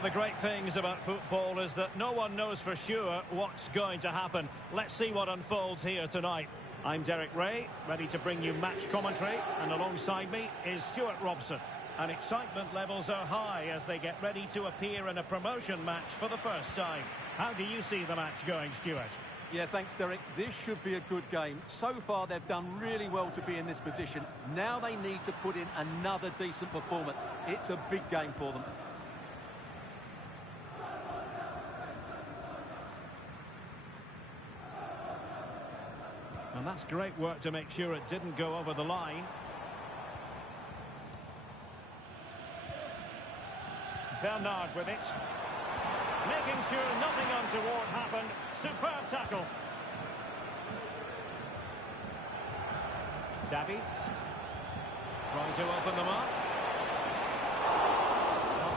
of the great things about football is that no one knows for sure what's going to happen. Let's see what unfolds here tonight. I'm Derek Ray, ready to bring you match commentary, and alongside me is Stuart Robson. And excitement levels are high as they get ready to appear in a promotion match for the first time. How do you see the match going, Stuart? Yeah, thanks, Derek. This should be a good game. So far, they've done really well to be in this position. Now they need to put in another decent performance. It's a big game for them. And that's great work to make sure it didn't go over the line. Bernard with it. Making sure nothing untoward happened. Superb tackle. Davids. Trying to open them up.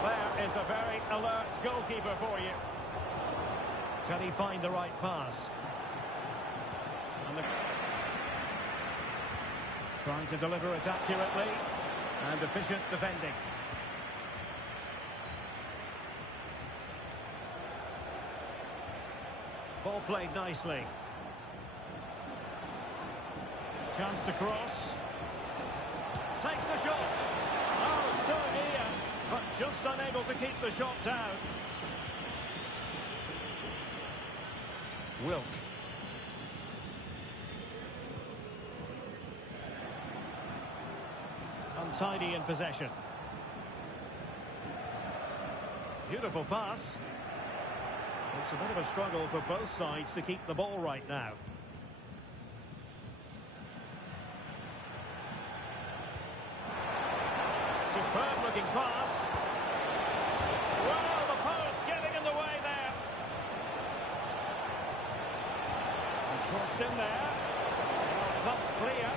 Well, there is a very alert goalkeeper for you. Can he find the right pass? And trying to deliver it accurately. And efficient defending. Ball played nicely. Chance to cross. Takes the shot. Oh, so near, but just unable to keep the shot down. Wilk. Untidy in possession. Beautiful pass. It's a bit of a struggle for both sides to keep the ball right now. Superb looking pass. Well, the post getting in the way there. And crossed in there. Well, thumped clear.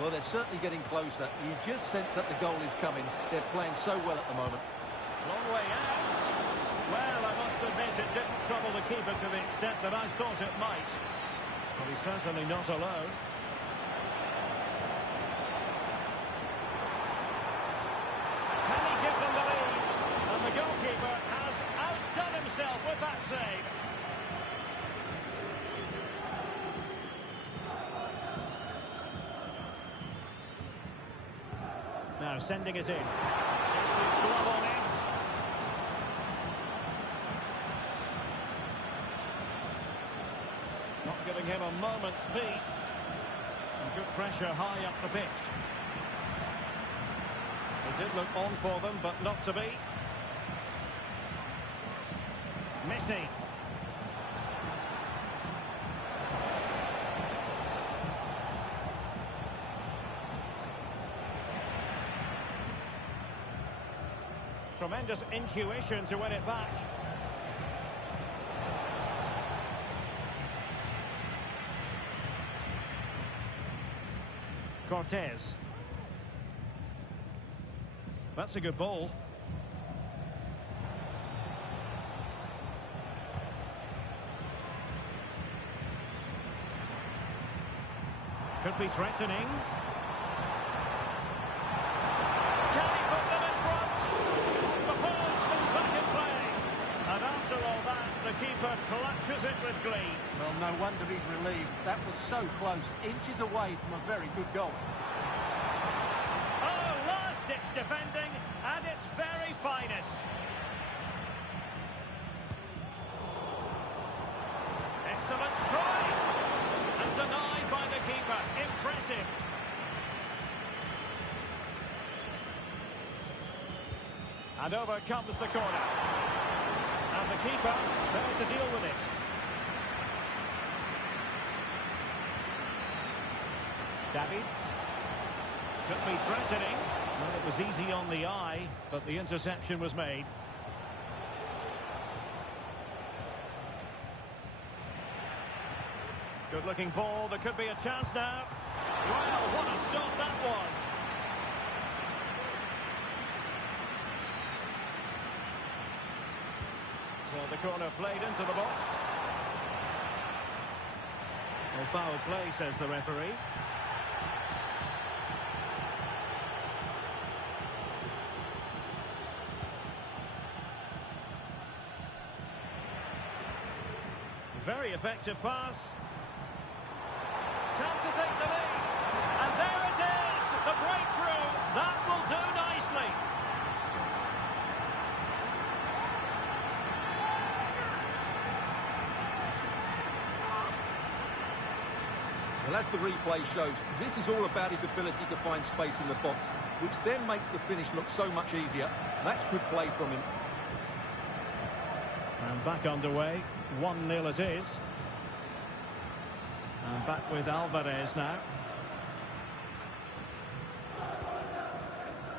Well, they're certainly getting closer. You just sense that the goal is coming. They're playing so well at the moment. Long way out. Well, I must admit it didn't trouble the keeper to the extent that I thought it might. But he's certainly not alone. Can he give them the lead? And the goalkeeper has outdone himself with that save. Now sending it in. It's his glove on it. Not giving him a moment's peace. And good pressure high up the pitch. It did look on for them, but not to be. Messi. Tremendous intuition to win it back. Cortez. That's a good ball. Could be threatening. Can he put them in front? The ball's still back in play. And after all that, the keeper clutches it with glee. Well, no wonder he's relieved. That was so close, inches away from a very good goal. Oh, last-ditch defending at its very finest. Excellent strike. And denied by the keeper. Impressive. And over comes the corner. And the keeper there to deal with it. Davids. Could be threatening. Well, it was easy on the eye, but the interception was made. Good looking ball. There could be a chance now. Well, what a stop that was. So the corner played into the box. Well, foul play, says the referee. Very effective pass. Chance to take the lead. And there it is, the breakthrough. That will do nicely. Well, as the replay shows, this is all about his ability to find space in the box, which then makes the finish look so much easier. That's good play from him. And back underway, 1-0 it is. And back with Alvarez now.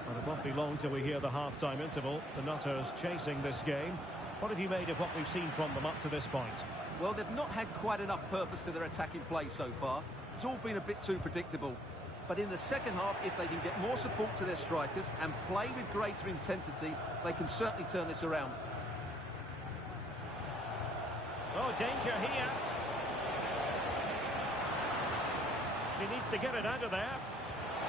But it won't be long till we hear the half-time interval. The Nutters chasing this game. What have you made of what we've seen from them up to this point? Well, they've not had quite enough purpose to their attacking play so far. It's all been a bit too predictable. But in the second half, if they can get more support to their strikers and play with greater intensity, they can certainly turn this around. Oh, danger here. She needs to get it out of there.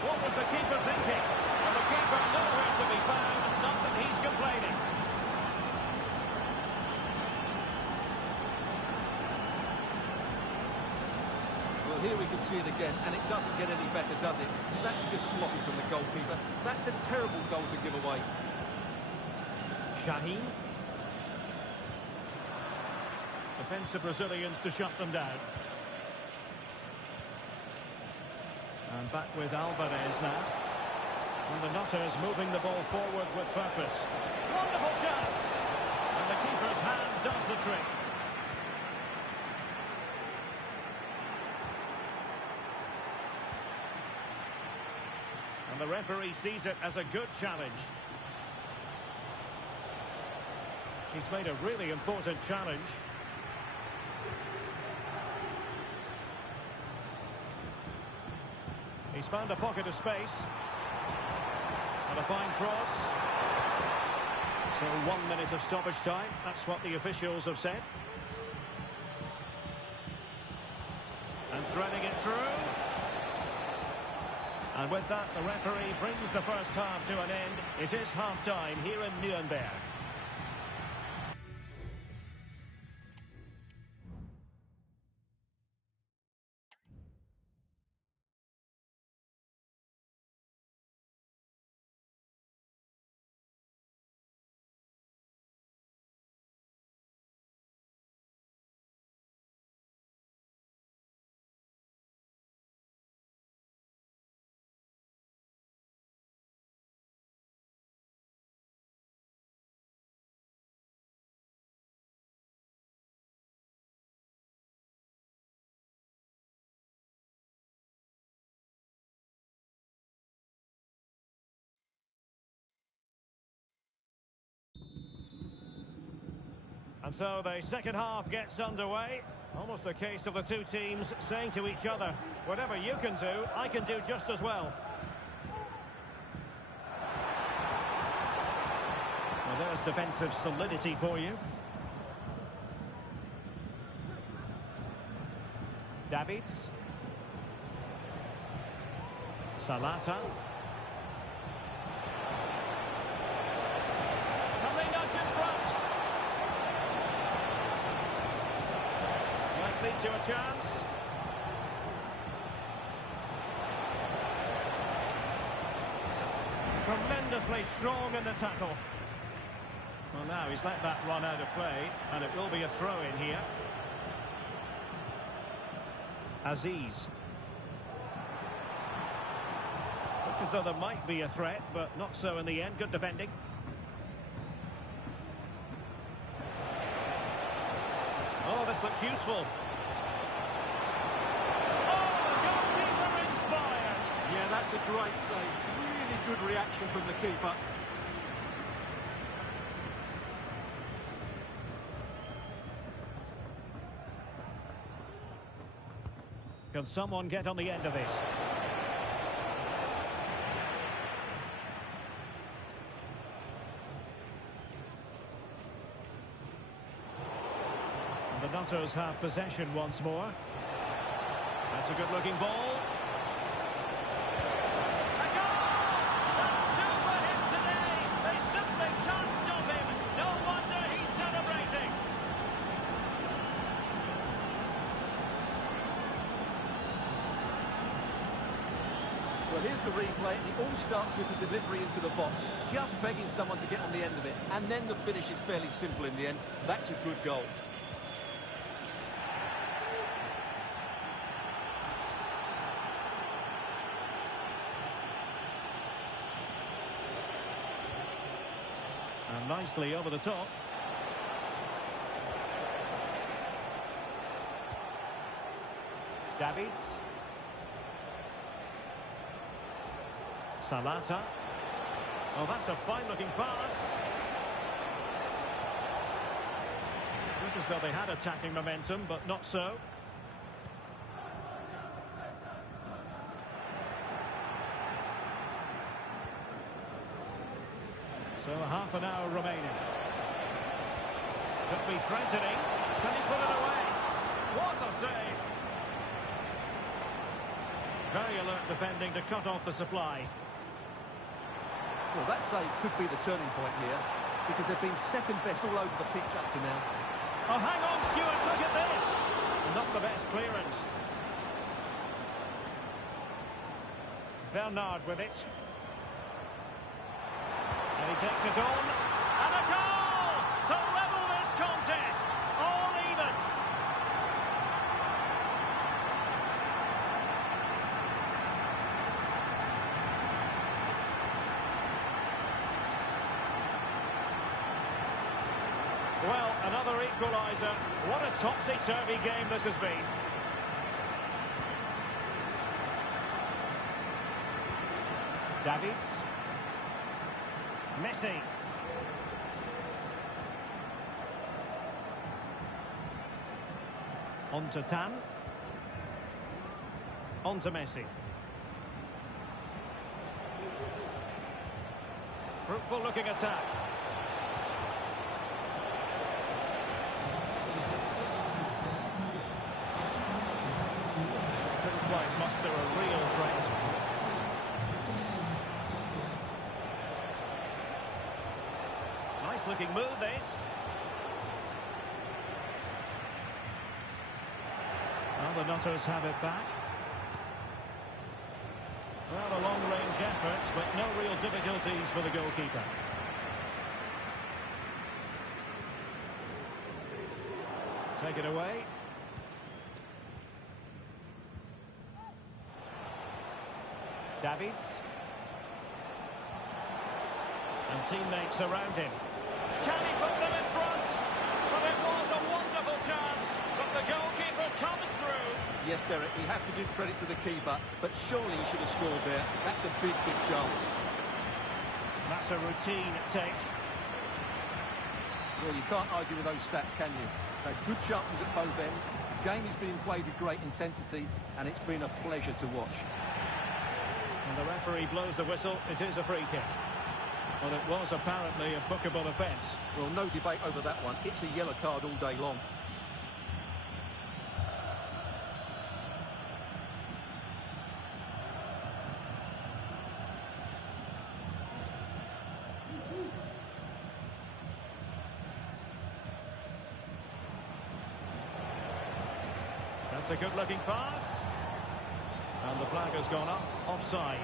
What was the keeper thinking? And the keeper nowhere to be found, not that he's complaining. Well, here we can see it again, and it doesn't get any better, does it? That's just sloppy from the goalkeeper. That's a terrible goal to give away. Shaheen. Defensive Brazilians to shut them down. And back with Alvarez now. And the Nutters moving the ball forward with purpose. Wonderful chance! And the keeper's hand does the trick. And the referee sees it as a good challenge. She's made a really important challenge. He's found a pocket of space. And a fine cross. So 1 minute of stoppage time. That's what the officials have said. And threading it through. And with that, the referee brings the first half to an end. It is half-time here in Nuremberg. And so the second half gets underway. Almost a case of the two teams saying to each other, whatever you can do, I can do just as well. Well, there's defensive solidity for you. Davids. Salata. Can they nudge in front? Might lead to a chance. Tremendously strong in the tackle. Well, now he's let that run out of play, and it will be a throw-in here. Aziz. Look as though there might be a threat, but not so in the end. Good defending. Oh, this looks useful. Oh, the goalkeeper inspired. Yeah, that's a great save. Really good reaction from the keeper. Can someone get on the end of this? And the Nutters have possession once more. That's a good-looking ball. A goal! That's two for him today. They simply can't stop him. No wonder he's celebrating. Well, here's the replay, and it all starts with the delivery into the box. Just begging someone to get on the end of it, and then the finish is fairly simple in the end. That's a good goal. And nicely over the top. Davids. Salata. Oh, that's a fine-looking pass. Looked as though they had attacking momentum, but not so. So half an hour remaining. Could be threatening. Can he put it away? What a save! Very alert defending to cut off the supply. Well, that save could be the turning point here, because they've been second best all over the pitch up to now. Oh, hang on, Stuart, look at this! Not the best clearance. Bernard with it. And he takes it on. And a goal to level this contest. All even. Well, another equaliser. What a topsy-turvy game this has been. Davids. Messi. On to Tan. On to Messi. Fruitful looking attack. Couldn't quite muster a real threat. Nice looking move this. Well, the Nutters have it back. Well, a long-range effort, but no real difficulties for the goalkeeper. Take it away. Davids. And teammates around him. Can he put them in front? Well, it was a wonderful chance, but the goalkeeper comes through. Yes, Derek, we have to give credit to the keeper, but surely he should have scored there. That's a big, big chance. That's a routine take. Well, you can't argue with those stats, can you? They've good chances at both ends. The game is being played with great intensity, and it's been a pleasure to watch. And the referee blows the whistle. It is a free kick. Well, it was apparently a bookable offence. Well, no debate over that one. It's a yellow card all day long. That's a good-looking pass. And the flag has gone up. Offside.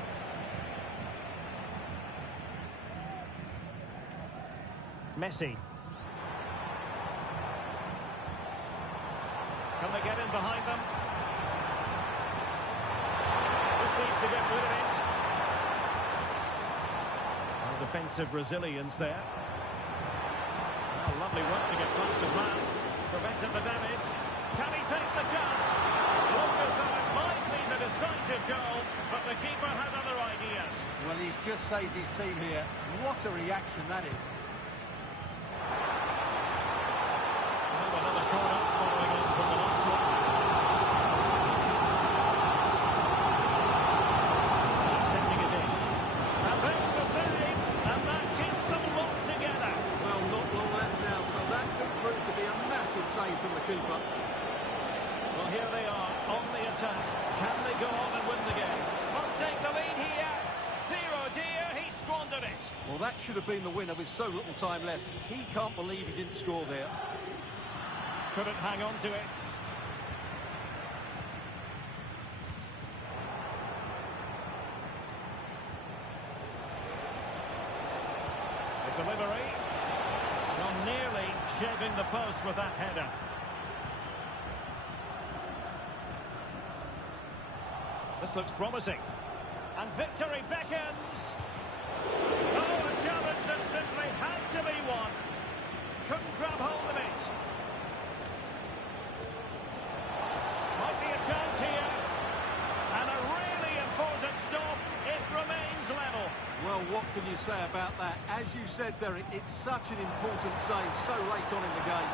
Messi. Can they get in behind them? This needs to get rid of it. Well, defensive resilience there. Well, lovely work to get past his man. Prevented the damage. Can he take the chance? Looked as though it might be the decisive goal, but the keeper had other ideas. Well, he's just saved his team here. What a reaction that is. Another corner following on from the last one. Sending it in. And there's the save, and that keeps them locked together. Well, not long left now, so that could prove to be a massive save from the keeper. Well, here they are, on the attack. Can they go on and win the game? Must take the lead here. Dear oh dear, he squandered it. Well, that should have been the winner with so little time left. He can't believe he didn't score there. Couldn't hang on to it. delivery. Well, nearly shaving the post with that header. This looks promising. And victory beckons. Oh, a challenge that simply had to be won. Couldn't grab hold of it. Might be a chance here. And a really important stop. It remains level. Well, what can you say about that? As you said, Derek, it's such an important save so late on in the game.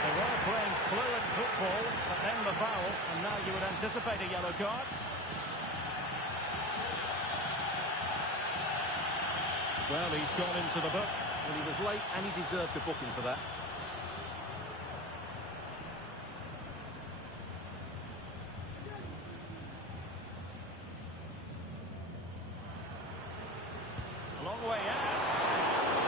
They were playing fluent football, but then the foul, and now you would anticipate a yellow card. Well, he's gone into the book. Well, he was late and he deserved a booking for that. A long way out.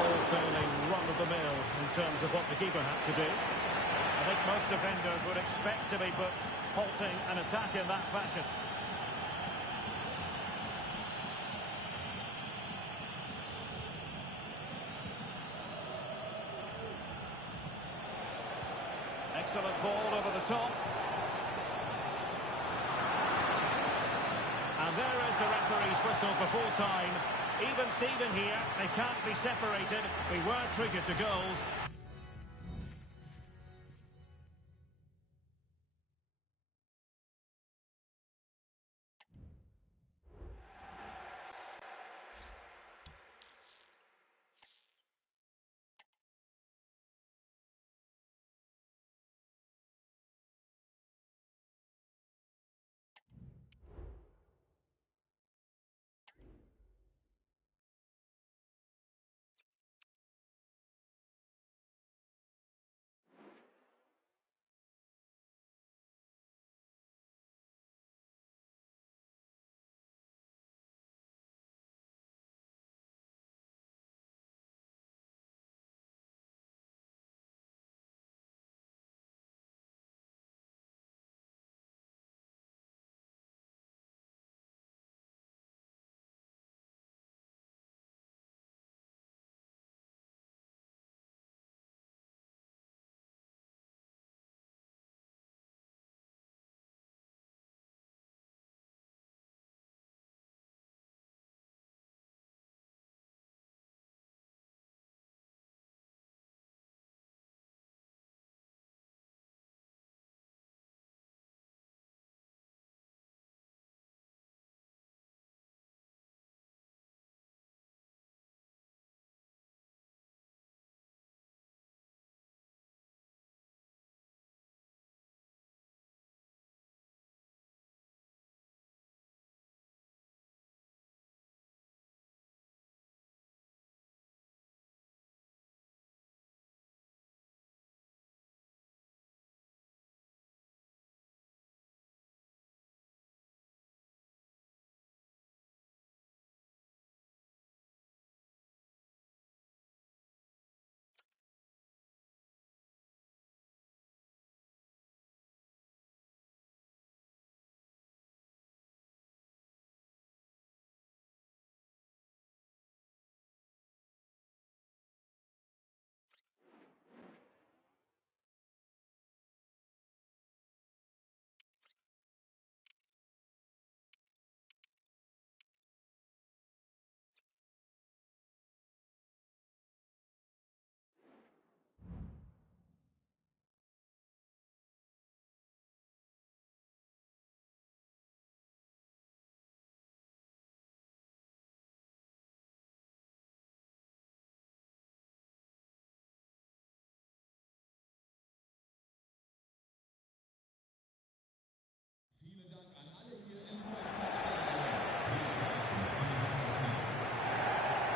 All failing run-of-the-mill in terms of what the keeper had to do. I think most defenders would expect to be booked, halting an attack in that fashion. Excellent ball over the top. And there is the referee's whistle for full time. Even Steven here, they can't be separated. We were treated to goals.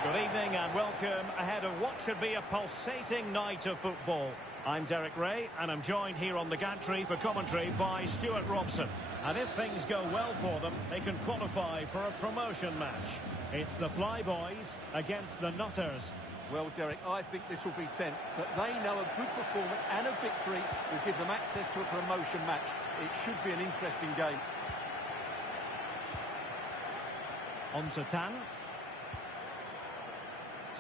Good evening and welcome ahead of what should be a pulsating night of football. I'm Derek Ray and I'm joined here on the gantry for commentary by Stuart Robson. And if things go well for them, they can qualify for a promotion match. It's the Flyboys against the Nutters. Well, Derek, I think this will be tense, but they know a good performance and a victory will give them access to a promotion match. It should be an interesting game. On to Tan.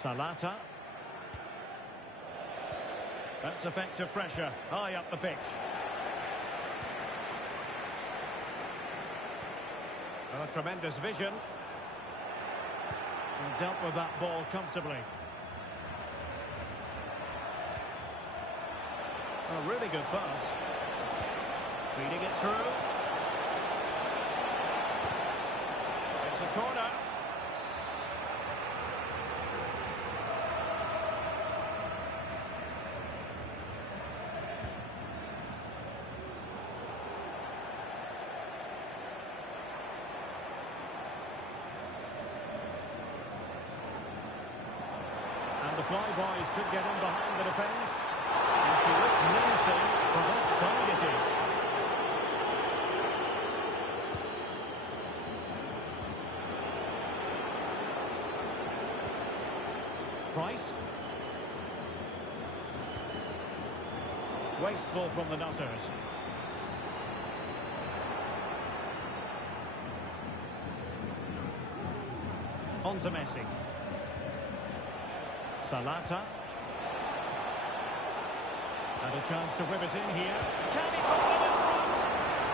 Salata. That's effective pressure, high up the pitch. Well, a tremendous vision. And dealt with that ball comfortably. A really good pass. Feeding it through. It's a corner. And the flyboys could get in behind the defence. And she looks menacing for which side it is. Price. Wasteful from the Nutters. On to Messi. Salata. And a chance to whip it in here. Can he put them in front?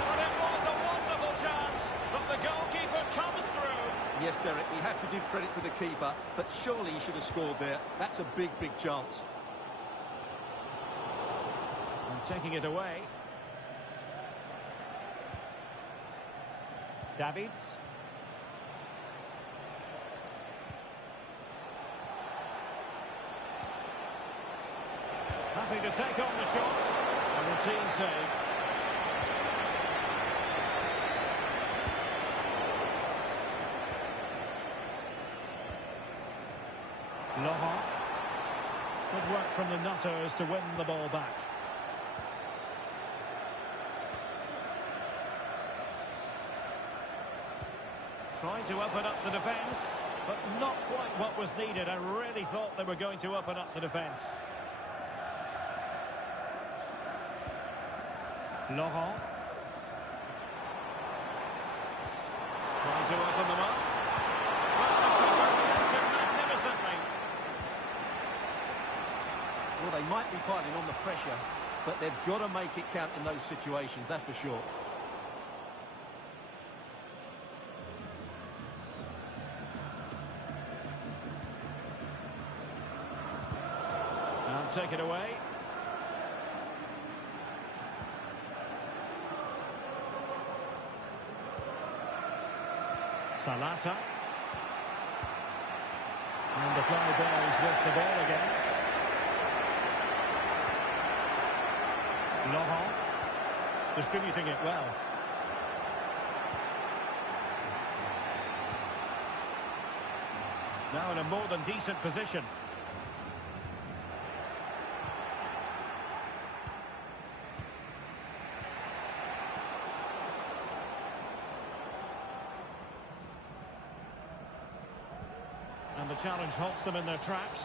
But it was a wonderful chance. But the goalkeeper comes through. Yes, Derek, we have to give credit to the keeper, but surely he should have scored there. That's a big, big chance. And taking it away. Davids. Happy to take on the shot. A routine save. Laurent. Good work from the Nutters to win the ball back. Trying to open up the defence, but not quite what was needed. I really thought they were going to open up the defence. Laurent. Trying to open them up. Well, the keeper reacted magnificently. Well, they might be piling on the pressure, but they've got to make it count in those situations, that's for sure. And take it away. Salata. And the fly boys with the ball again. Laurent. Distributing it well. Now in a more than decent position. And the challenge halts them in their tracks.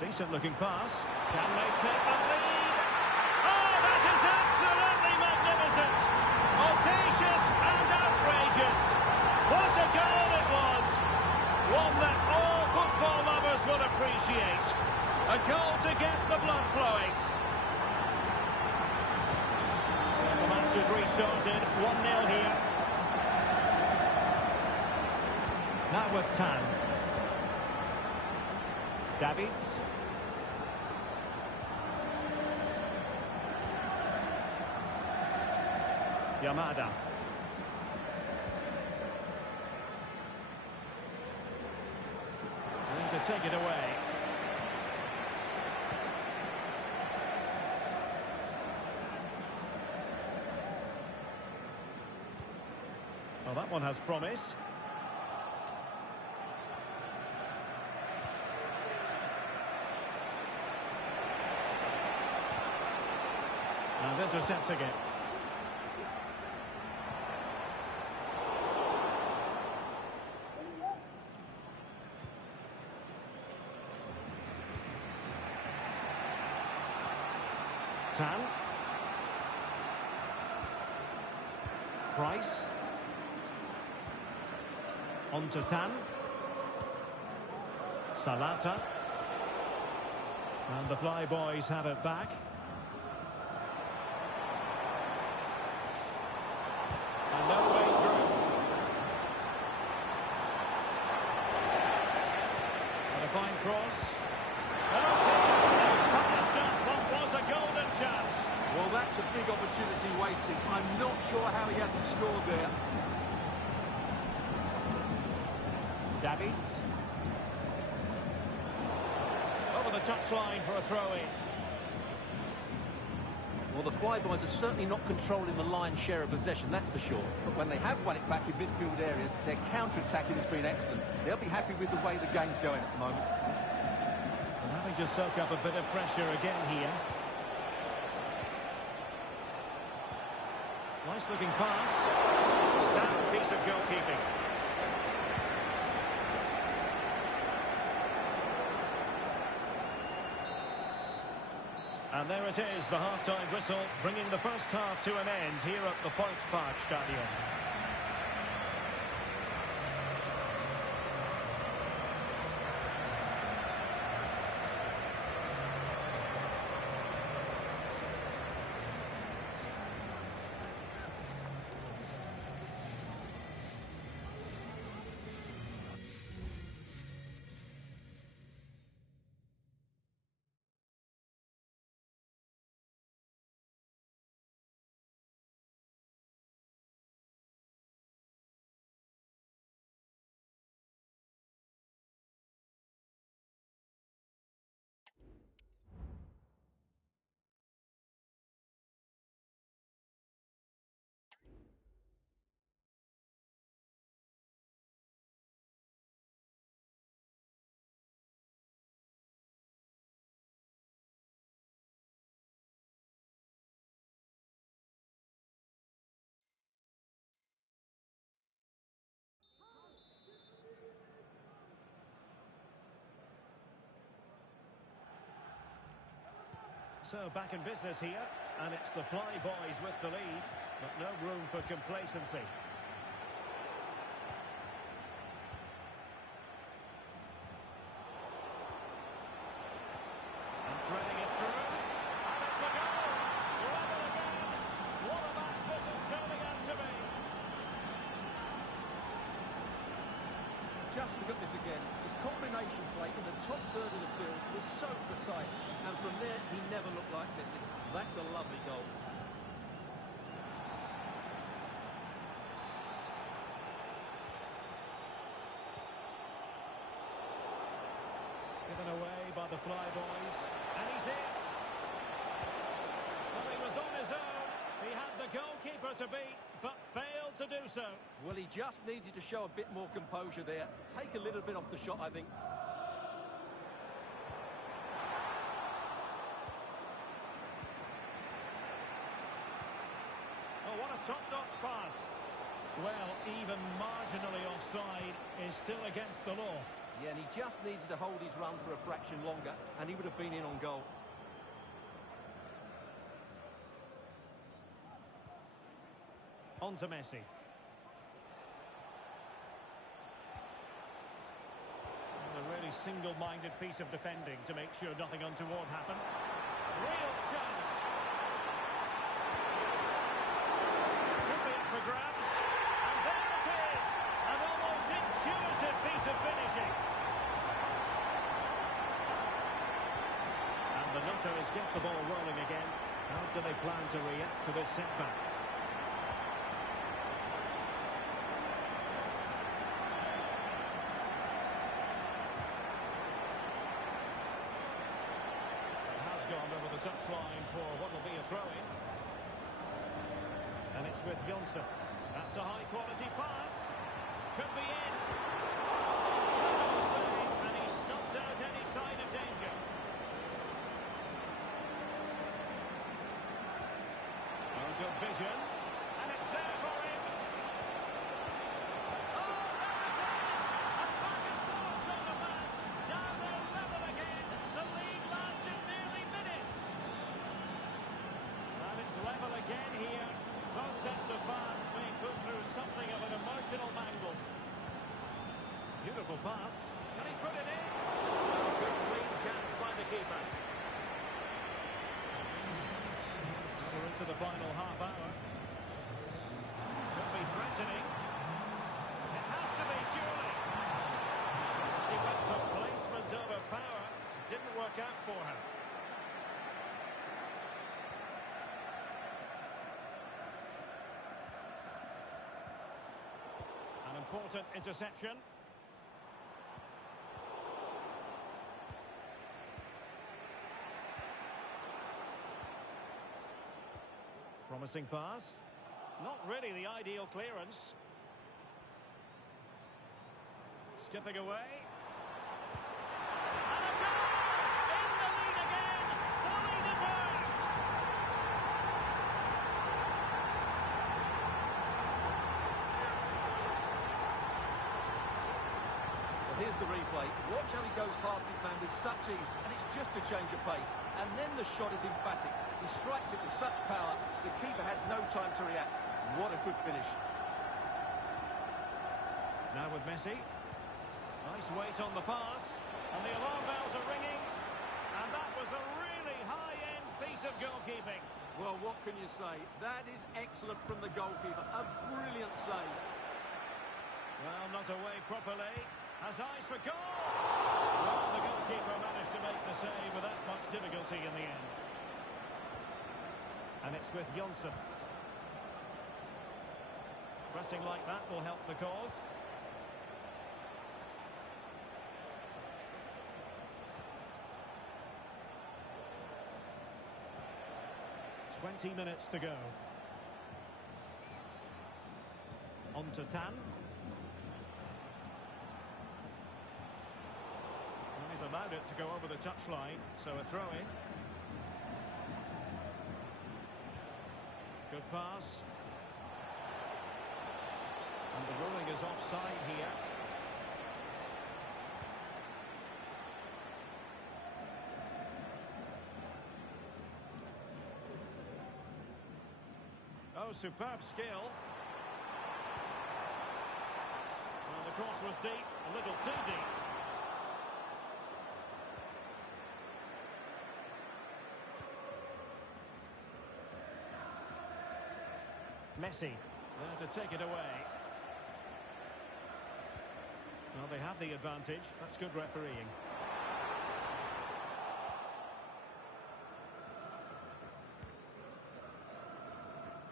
Decent looking pass. Can they take the lead? Oh, that is absolutely magnificent! Audacious and outrageous. What a goal it was! One that all football lovers will appreciate. A goal to get the blood flowing. So the match has restarted. 1-0 here. Now with Tan. Davids. Yamada. To take it away. Well, that one has promise. And intercepts again. Tan. Price. On to Tan. Salata. And the Flyboys have it back. And no way through. And a fine cross. What was a golden chance. Well, that's a big opportunity wasted. I'm not sure how he hasn't scored there. Davids. Over the touchline for a throw-in. Well, the Flyboys are certainly not controlling the lion's share of possession, that's for sure. But when they have won it back in midfield areas, their counter-attacking has been excellent. They'll be happy with the way the game's going at the moment. And having to soak up a bit of pressure again here. Nice-looking pass. Sound piece of goalkeeping. And there it is, the half-time whistle, bringing the first half to an end here at the Points Park Stadium. So back in business here, and it's the Flyboys with the lead, but no room for complacency. And threading it through, and it's a goal! Level again! What a match this is turning out to be! Just look at this again. The combination play in the top third of the field was so precise, and from there he never looked like missing. That's a lovely goal. Given away by the Flyboys, and he's in. Well, he was on his own. He had the goalkeeper to beat, but failed to do so. Well, he just needed to show a bit more composure there. Take a little bit off the shot, I think. Oh, what a top-notch pass. Well, even marginally offside is still against the law. Yeah, and he just needed to hold his run for a fraction longer, and he would have been in on goal. On to Messi. A really single-minded piece of defending to make sure nothing untoward happened. Real chance. Could be up for grabs. And there it is. An almost intuitive piece of finishing. And the Nutters get the ball rolling again. How do they plan to react to this setback? Gone over the touchline for what will be a throw-in. And it's with Johnson. That's a high-quality pass. Could be in. Cannot save, and he snuffed out any sign of danger. Oh, good vision. And it's there for him. Oh, there it is! And back and forth on the match. Now they're level again. The lead lasted nearly minutes. again here. Both sets of fans being put through something of an emotional mangle. Beautiful pass. Can he put it in? Good clean catch by the keeper. We're into the final half hour. Could be threatening. It has to be, surely. She went for placement over power. Didn't work out for her. An important interception. Promising pass. Not really the ideal clearance. Skipping away. And a goal! In the lead again! Fully deserved! Well, here's the replay. Watch how he goes past his man with such ease, and it's just a change of pace. And then the shot is emphatic. He strikes it with such power, the keeper has no time to react. What a good finish. Now with Messi. Nice weight on the pass. And the alarm bells are ringing. And that was a really high-end piece of goalkeeping. Well, what can you say? That is excellent from the goalkeeper. A brilliant save. Well, not away properly. Has eyes for goal. Well, the goalkeeper managed to make the save without much difficulty in the end. And it's with Johnson. Pressing like that will help the cause. "20 minutes to go. On to Tan. Well, he's allowed it to go over the touchline, so a throw-in. Good pass. And the ruling is offside here. Oh, superb skill. Well, the cross was deep, a little too deep. Messi, there to take it away. Well, they have the advantage. That's good refereeing.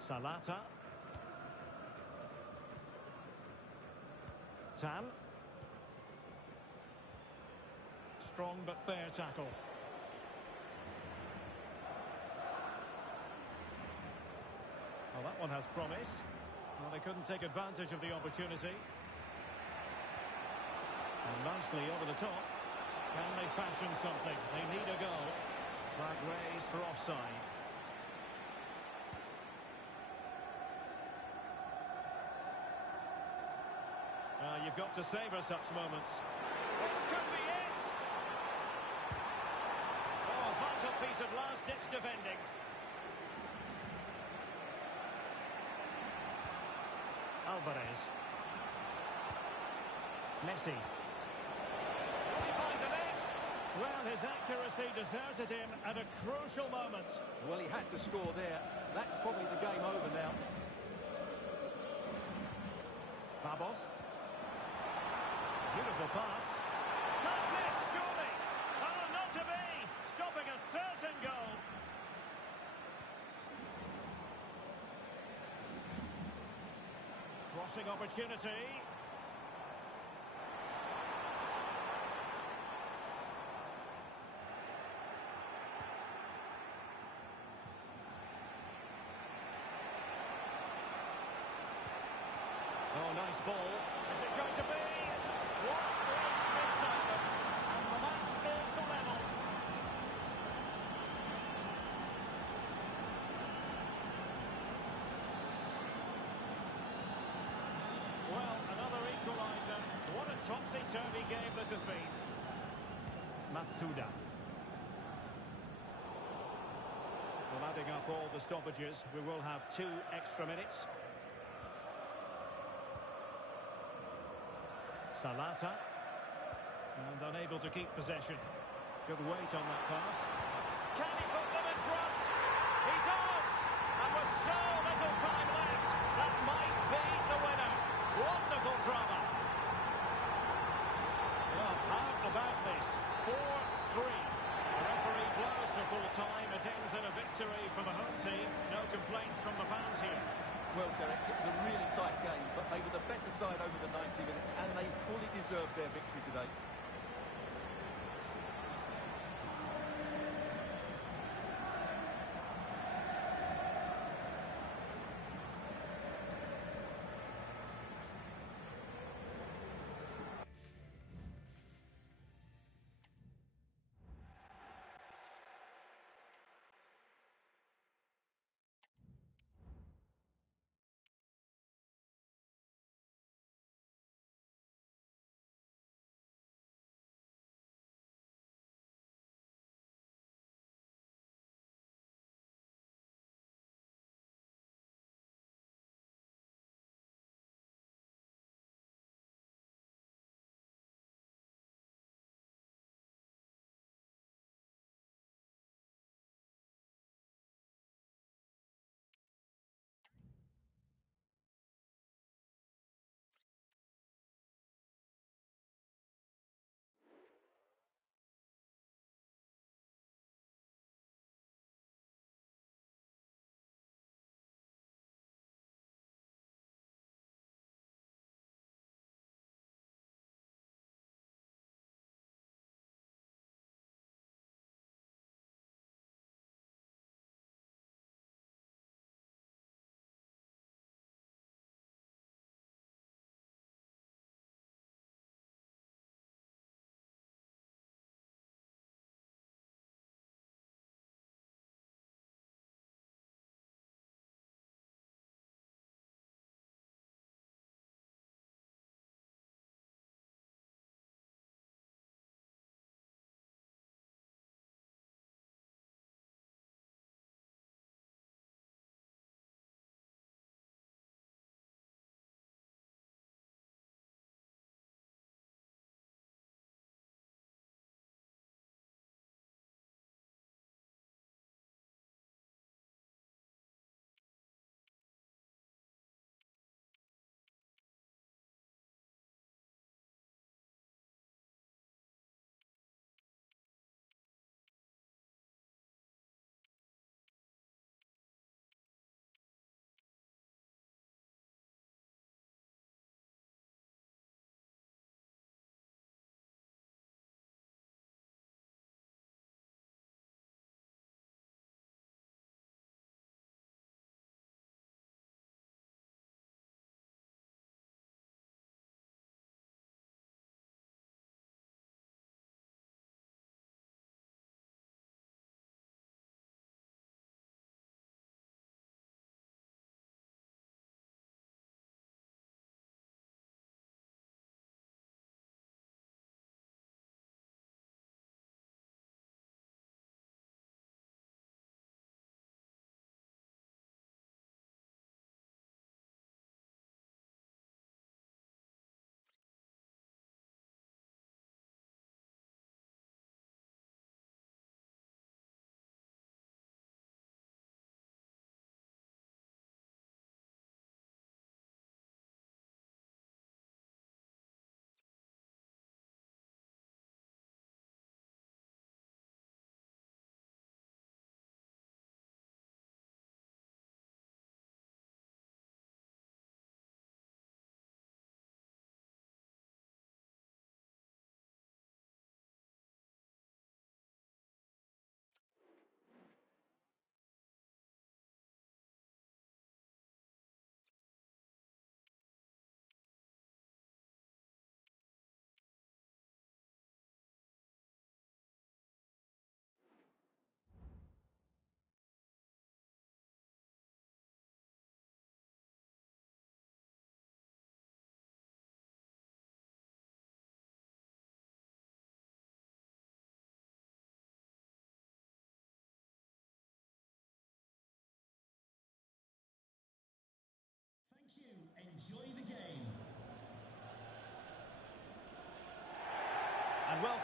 Salata. Tan. Strong but fair tackle. Well, that one has promise. Well, they couldn't take advantage of the opportunity. And nicely over the top. Can they fashion something? They need a goal. Flag raised for offside. You've got to savour such moments. This could be it! Oh, a vital piece of last-ditch defending. Alvarez. Messi. Will he find the net? Well, his accuracy deserted him at a crucial moment. Well, he had to score there. That's probably the game over now. Babos. Beautiful pass. Can't miss, surely. Oh, not to be. Stopping a certain goal. Crossing opportunity. Oh, nice ball. Is it going to be? What great excitement. And the match is level. Well, another equaliser. What a topsy-turvy game this has been. Matsuda. Well, Adding up all the stoppages, we will have 2 extra minutes. Salata. And unable to keep possession. Good weight on that pass. Can he put them in front? He does! And with so little time left, that might be the winner. Wonderful drama. Well, how about this? 4-3. The referee blows for full time. It ends in a victory for the home team. No complaints from the fans here. Well, Derek, it was a really tight game, but they were the better side over the 90 minutes, and they fully deserved their victory today.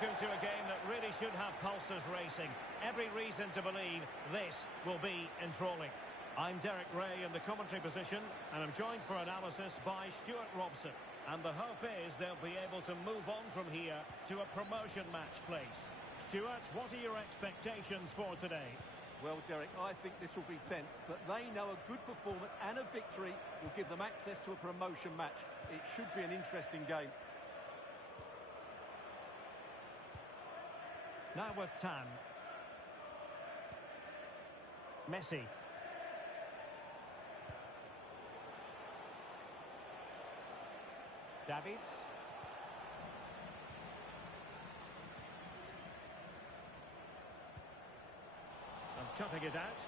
welcome to a game that really should have pulses racing. Every reason to believe this will be enthralling. I'm Derek Ray in the commentary position, and I'm joined for analysis by Stuart Robson. And the hope is they'll be able to move on from here to a promotion match place. Stuart, what are your expectations for today? Well, Derek, I think this will be tense, but they know a good performance and a victory will give them access to a promotion match. It should be an interesting game. Now with Tan. Messi. Davids. And cutting it out.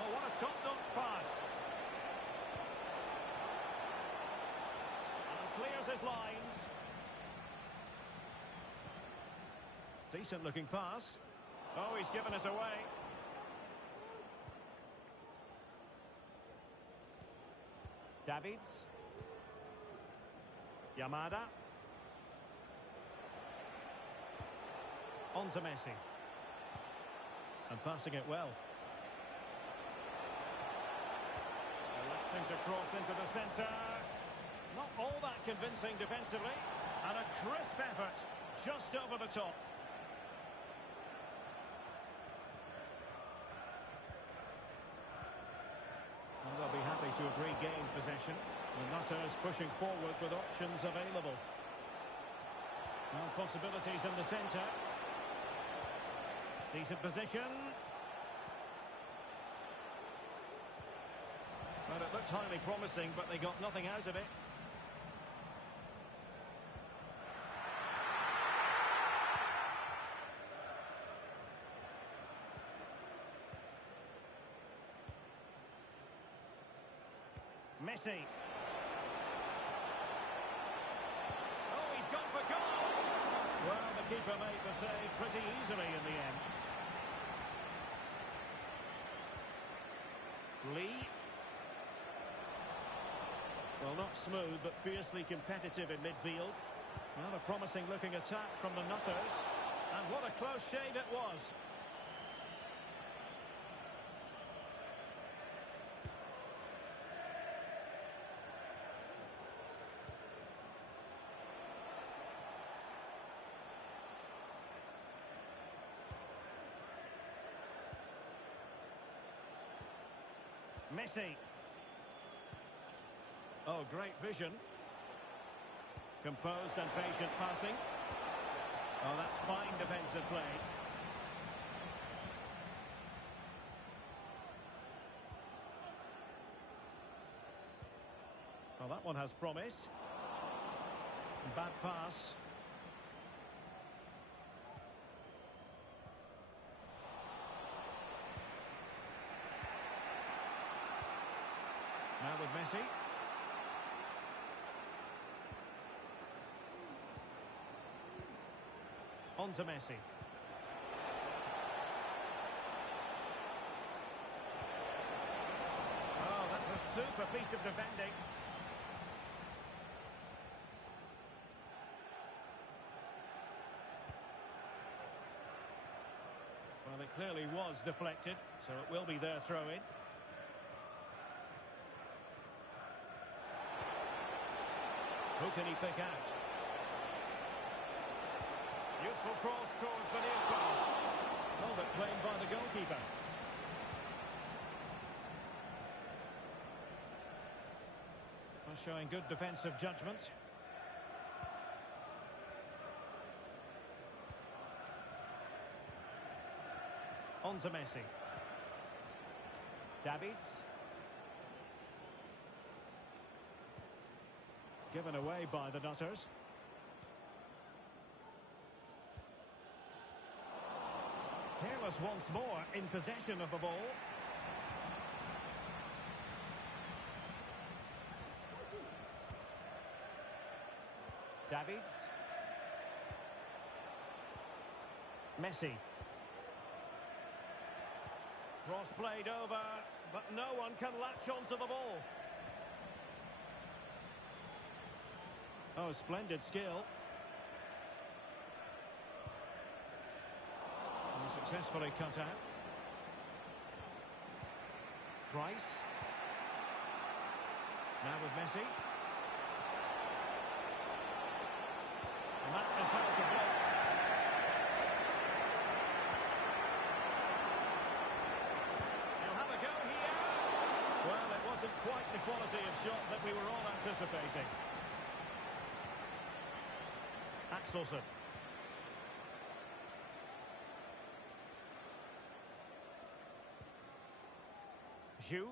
Oh, what a top-notch pass. And clears his lines. Decent-looking pass. Oh, he's given us away. Davids. Yamada. On to Messi. And passing it well. Electing to cross into the centre. Not all that convincing defensively. And a crisp effort just over the top. And they'll be happy to have regained possession. The Nutters pushing forward with options available. Well, possibilities in the centre. Decent position. Well, it looked highly promising, but they got nothing out of it. Messi. Oh, he's gone for goal. Well, the keeper made the save pretty easily in the end. Lee. Well, not smooth, but fiercely competitive in midfield. Well, a promising looking attack from the Nutters. And what a close shave it was. Messi. Oh, great vision. Composed and patient passing. Oh, that's fine defensive play. Well, that one has promise. Bad pass. Now with Messi. On to Messi. Oh, that's a super piece of defending. Well, it clearly was deflected, so it will be their throw-in. Who can he pick out? Useful cross towards the near post. Oh, but claimed by the goalkeeper. Well, showing good defensive judgment. On to Messi. Davids. Given away by the Nutters. Careless once more in possession of the ball. Davids. Messi. Cross played over, but no one can latch onto the ball. Oh, splendid skill. And successfully cut out. Price. Now with Messi. And that is how to block. He'll have a go here. Well, it wasn't quite the quality of shot that we were all anticipating. Axelson. Zhu.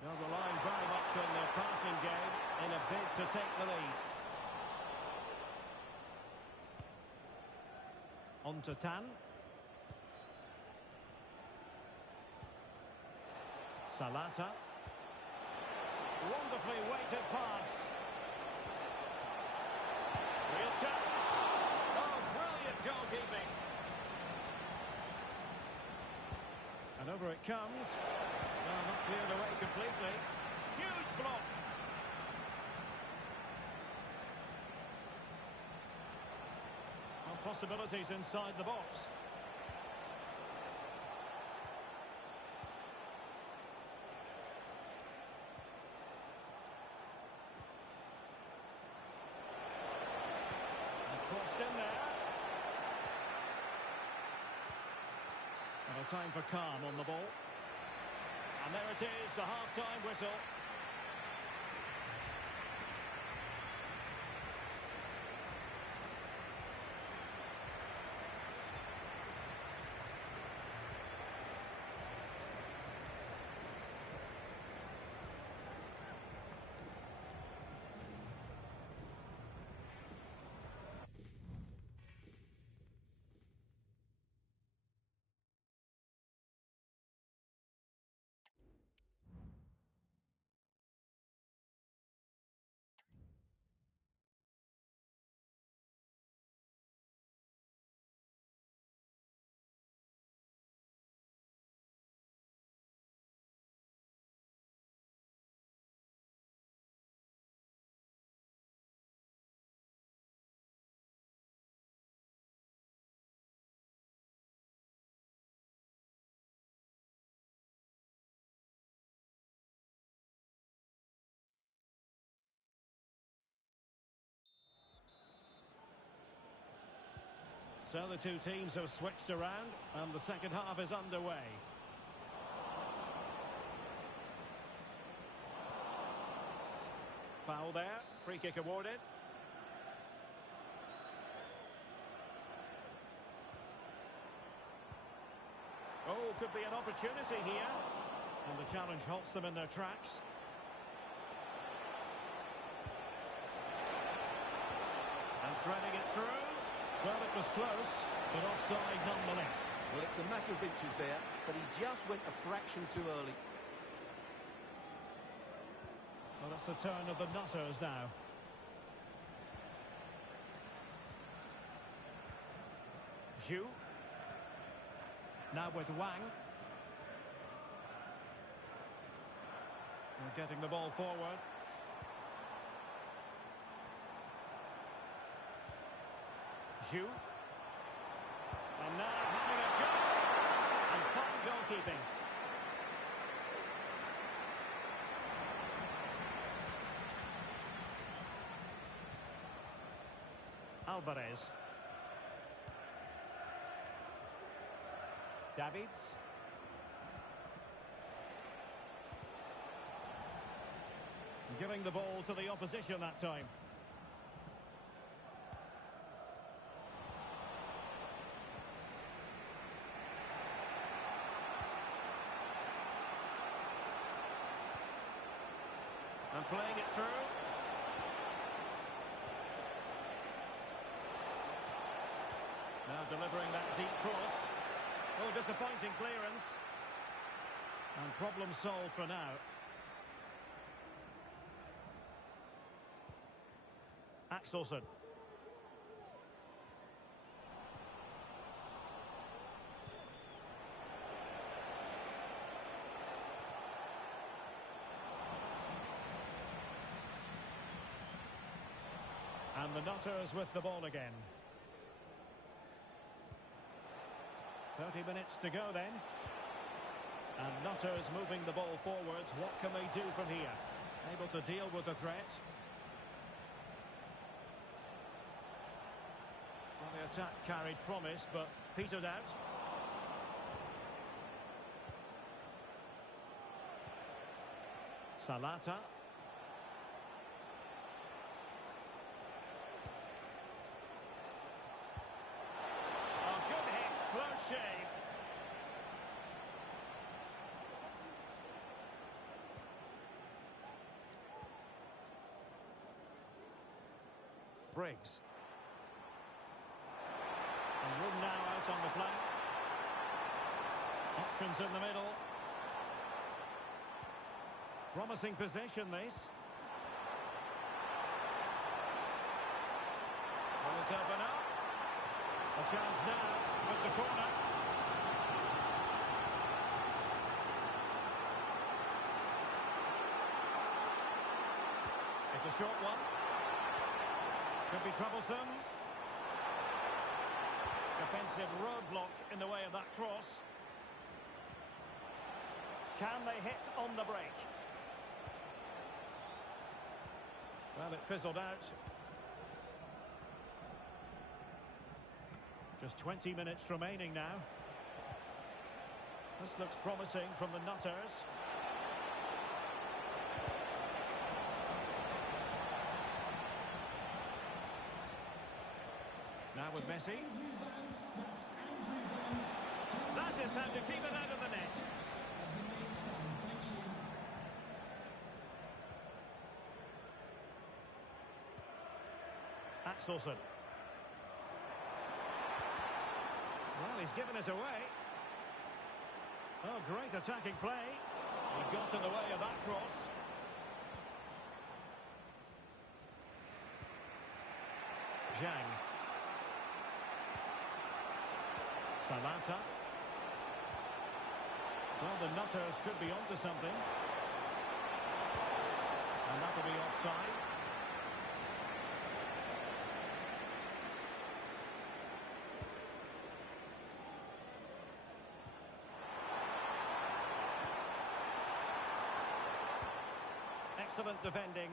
They'll rely very much on their passing game in a bid to take the lead. On to Tan. Salata. Wonderfully weighted pass. Real chance. Oh, brilliant goalkeeping. And over it comes. Well, not cleared away completely. Huge block. Well, possibilities inside the box. And crossed in there. And a time for calm on the ball. And there it is, the half-time whistle. So the two teams have switched around and the second half is underway. Foul there, free kick awarded. Oh, could be an opportunity here. And the challenge halts them in their tracks. And threading it through. Well, it was close, but offside nonetheless. Well, it's a matter of inches there, but he just went a fraction too early. Well, that's the turn of the Nutters now. Zhu. Now with Wang. They're getting the ball forward. Zhu. And now having a go. And fine goalkeeping. Alvarez. Davids. Giving the ball to the opposition that time. And playing it through. Now delivering that deep cross. Oh, disappointing clearance. And problem solved for now. Axelson. the Nutters with the ball again. 30 minutes to go then. And Nutters moving the ball forwards. What can they do from here? Able to deal with the threat. Well, the attack carried promise, but petered out. Salata. Oh, good hit, close shave. Briggs. And room now out on the flank. Options in the middle. Promising possession, this. Will it open up? A chance now with the corner. It's a short one. Could be troublesome. Defensive roadblock in the way of that cross. Can they hit on the break? Well, it fizzled out. Just 20 minutes remaining now. This looks promising from the Nutters. Now with Messi. That is how to keep it out of the net. Axelson. Well, he's given us away. Oh, great attacking play. He got in the way of that cross. Zhang. Salata. Well, the Nutters could be onto something. And that'll be offside. Excellent defending.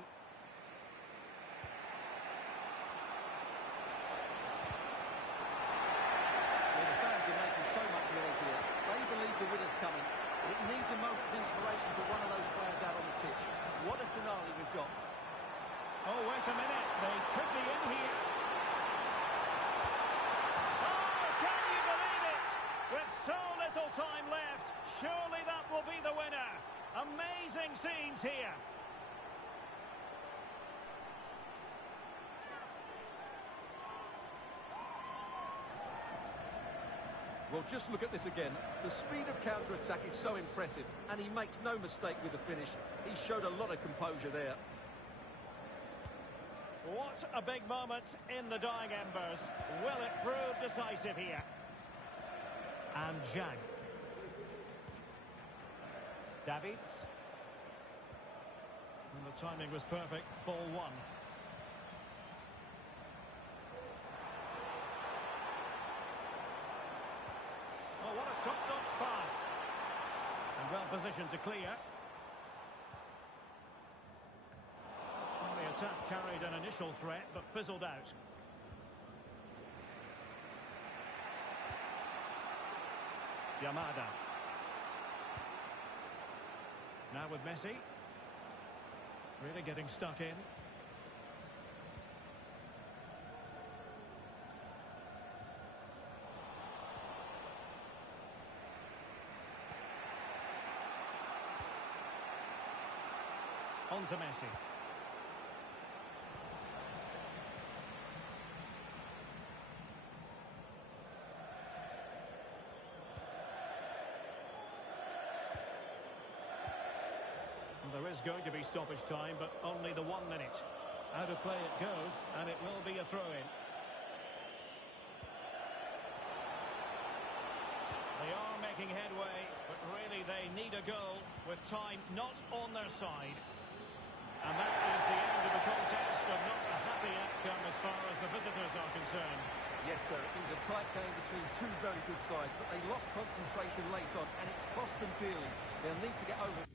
Believe the winner's coming. It needs a moment of inspiration for one of those players out on the pitch. What a finale we've got. Oh, wait a minute. They could be in here. Oh, can you believe it? With so little time left, surely that will be the winner. Amazing scenes here. Well, just look at this again. The speed of counter-attack is so impressive, and he makes no mistake with the finish. He showed a lot of composure there. What a big moment in the dying embers. Will it prove decisive here? And Zhang. Davids. And the timing was perfect. Ball one. Oh, what a top-notch pass. And well positioned to clear. Well, the attack carried an initial threat, but fizzled out. Yamada. Now with Messi. Really getting stuck in. On to Messi. Well, there is going to be stoppage time, but only the 1 minute. Out of play it goes, and it will be a throw-in. They are making headway, but really they need a goal with time not on their side. And that is the end of the contest, and not a happy outcome as far as the visitors are concerned. Yes, Derek, it was a tight game between two very good sides, but they lost concentration late on, and it's cost them dearly. They'll need to get over.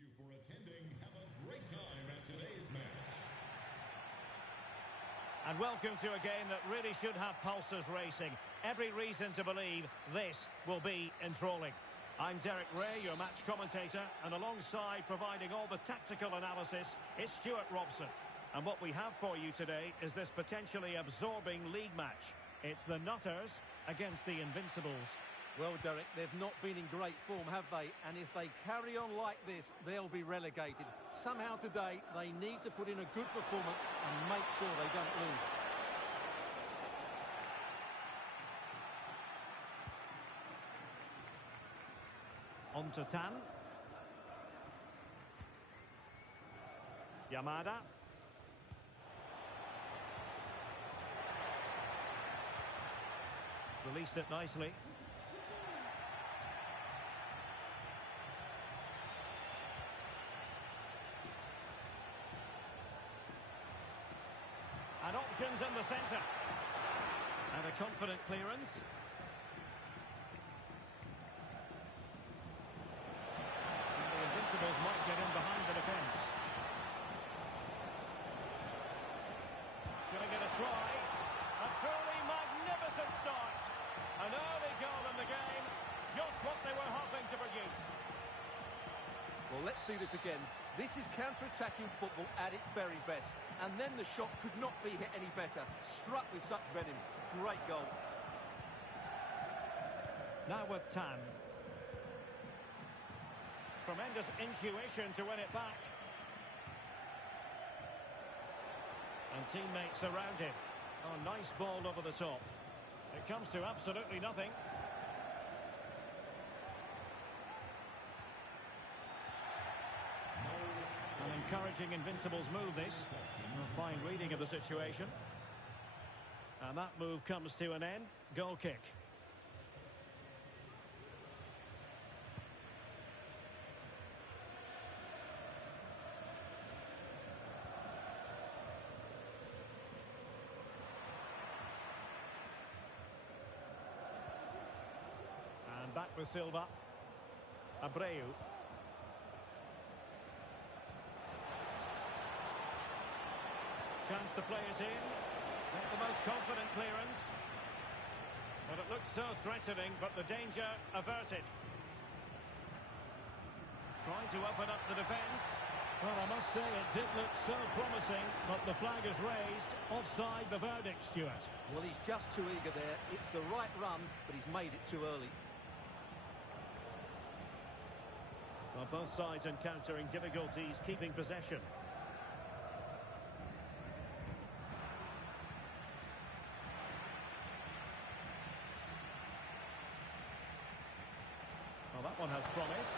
Thank you for attending. Have a great time at today's match. And welcome to a game that really should have pulses racing. Every reason to believe this will be enthralling. I'm Derek Ray, your match commentator, and alongside providing all the tactical analysis, it's Stuart Robson. And what we have for you today is this potentially absorbing league match. It's the Nutters against the Invincibles. Well, Derek, they've not been in great form, have they? And if they carry on like this, they'll be relegated. Somehow today, they need to put in a good performance and make sure they don't lose. On to Tan. Yamada. Released it nicely. And options in the centre. And a confident clearance. magnificent start. An early goal in the game, just what they were hoping to produce. Well, let's see this again. This is counter-attacking football at its very best. And then the shot could not be hit any better. Struck with such venom. Great goal. Now with Tan. Tremendous intuition to win it back. And teammates around him. Oh, nice ball over the top. It comes to absolutely nothing. An encouraging Invincibles move, this. A fine reading of the situation. And that move comes to an end. Goal kick. And back with Silva. Abreu. Chance to play it in. Not the most confident clearance. But it looked so threatening, but the danger averted. Trying to open up the defence. Well, I must say it did look so promising, but the flag is raised. Offside the verdict, Stuart. Well, he's just too eager there. It's the right run, but he's made it too early. Well, both sides encountering difficulties keeping possession. Well, that one has promise.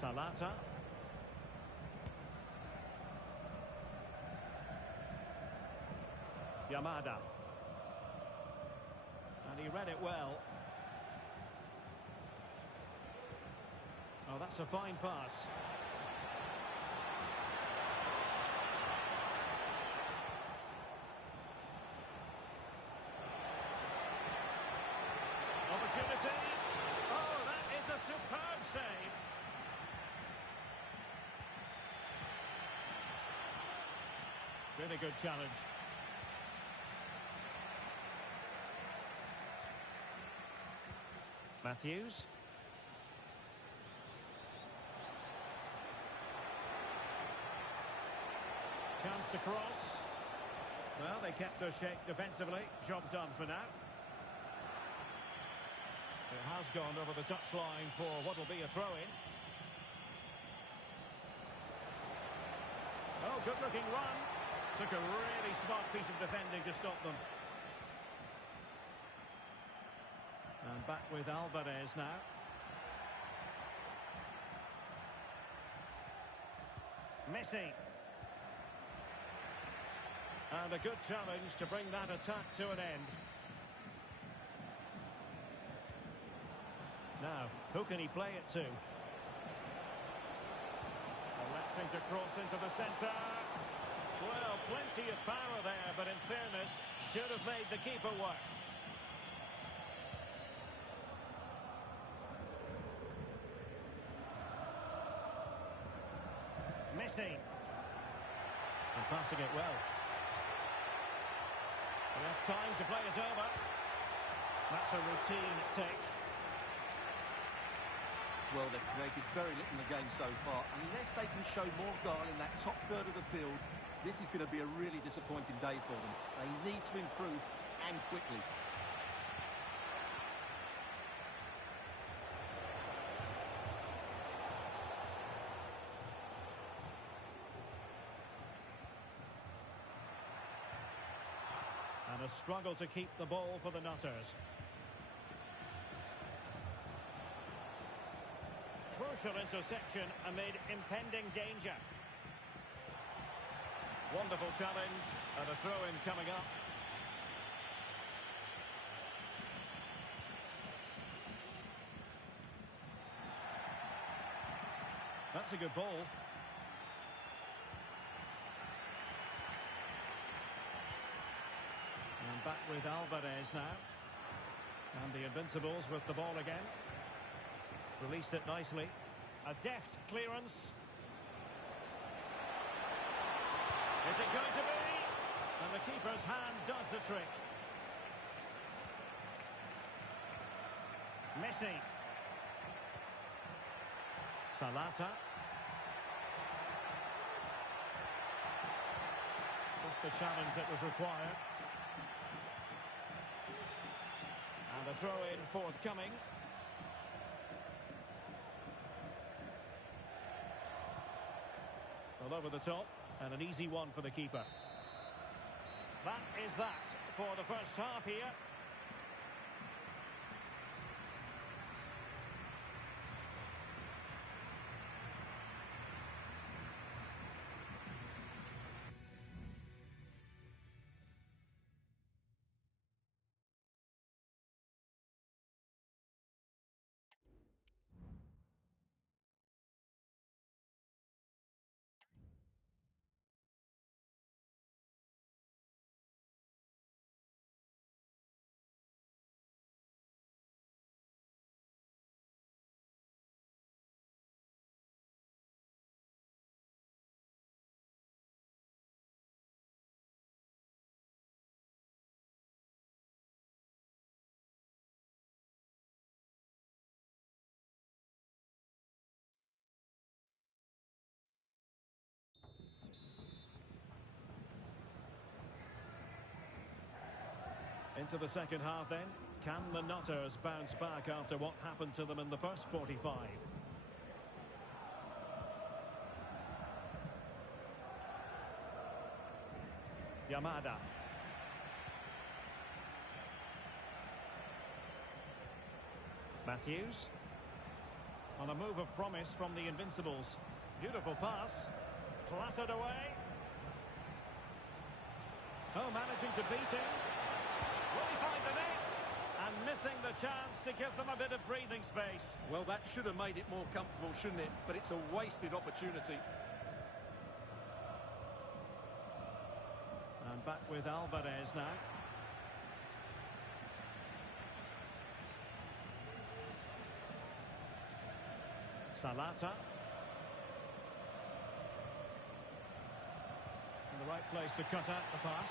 Salata. Yamada. And he read it well. Oh, that's a fine pass. Opportunity. Oh, that is a superb save. Really good challenge. Matthews. Chance to cross. Well, they kept their shape defensively. Job done for now. It has gone over the touchline for what will be a throw-in. Oh, good-looking run. Took a really smart piece of defending to stop them. And back with Alvarez now. Messi. And a good challenge to bring that attack to an end. Now, who can he play it to? Electing to cross into the centre. Well, plenty of power there, but in fairness, should have made the keeper work. Messi. And passing it well. And that's time to play it over. That's a routine take. Well, they've created very little in the game so far. Unless they can show more guile in that top third of the field, this is going to be a really disappointing day for them. They need to improve, and quickly. And a struggle to keep the ball for the Nutters. Crucial interception amid impending danger. Wonderful challenge and a throw-in coming up. That's a good ball. And back with Alvarez now. And the Invincibles with the ball again. Released it nicely. A deft clearance. Is it going to be? And the keeper's hand does the trick. Messi. Salata. Just the challenge that was required. And a throw-in forthcoming. Well, over the top, and an easy one for the keeper. That is that for the first half here. Into the second half then. Can the Nutters bounce back after what happened to them in the first 45? Yamada. Matthews. On a move of promise from the Invincibles. Beautiful pass. Clattered away. Oh, managing to beat him. Will he find the net? And missing the chance to give them a bit of breathing space. Well, that should have made it more comfortable, shouldn't it? But it's a wasted opportunity. And back with Alvarez now. Salata. In the right place to cut out the pass.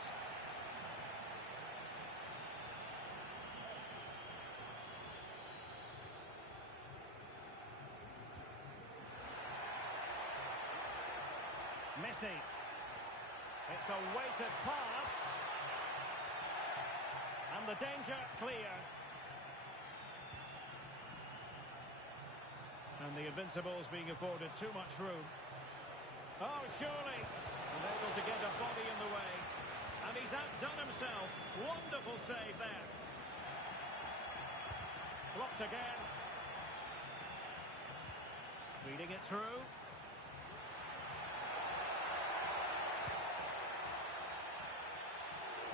Messi. It's a weighted pass. And the danger clear. And the Invincibles being afforded too much room. Oh, surely. And able to get a body in the way. And he's outdone himself. Wonderful save there. Blocked again. Feeding it through.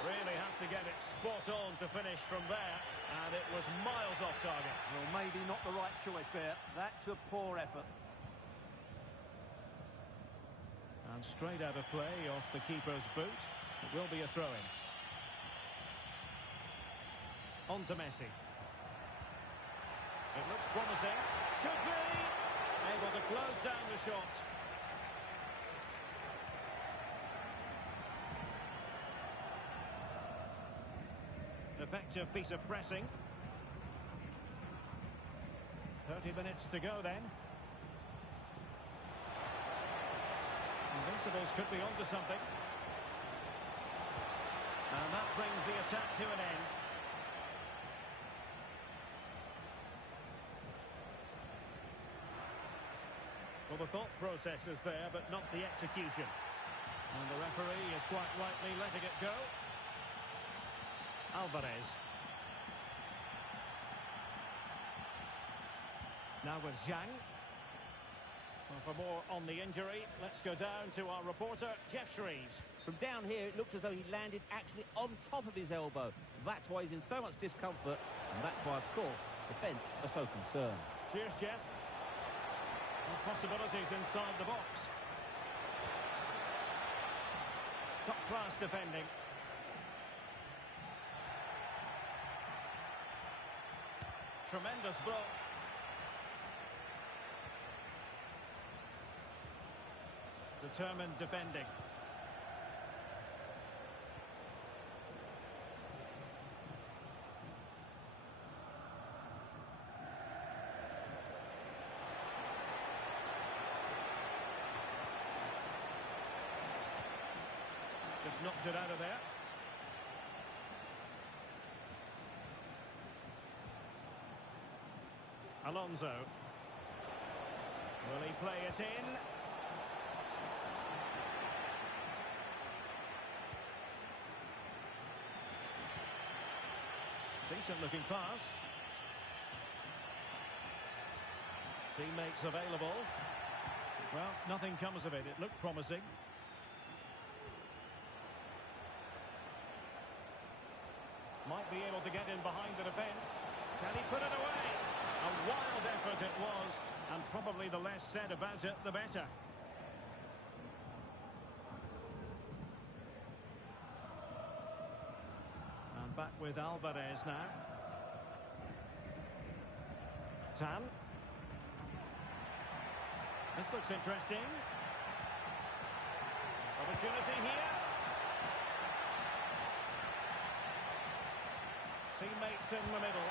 Really have to get it spot on to finish from there, and it was miles off target. Well, maybe not the right choice there. That's a poor effort. And straight out of play off the keeper's boot. It will be a throw-in. On to Messi. It looks promising. Could be! Able to close down the shot. Effective piece of pressing. 30 minutes to go then. Invincibles could be onto something. And that brings the attack to an end. Well, the thought process is there, but not the execution. And the referee is quite rightly letting it go. Alvarez. Now with Zhang. Well, for more on the injury, let's go down to our reporter, Jeff Shreves. From down here, it looks as though he landed actually on top of his elbow. That's why he's in so much discomfort, and that's why, of course, the bench are so concerned. Cheers, Jeff. Well, possibilities inside the box. Top-class defending. Tremendous block. Determined defending. Just knocked it out of there. Alonso. Will he play it in? Decent looking pass. Teammates available. Well, nothing comes of it. It looked promising. Might be able to get in behind the defence. Can he put it away? A wild effort it was, and probably the less said about it, the better. And back with Alvarez now. Tan. This looks interesting. Opportunity here. Teammates in the middle.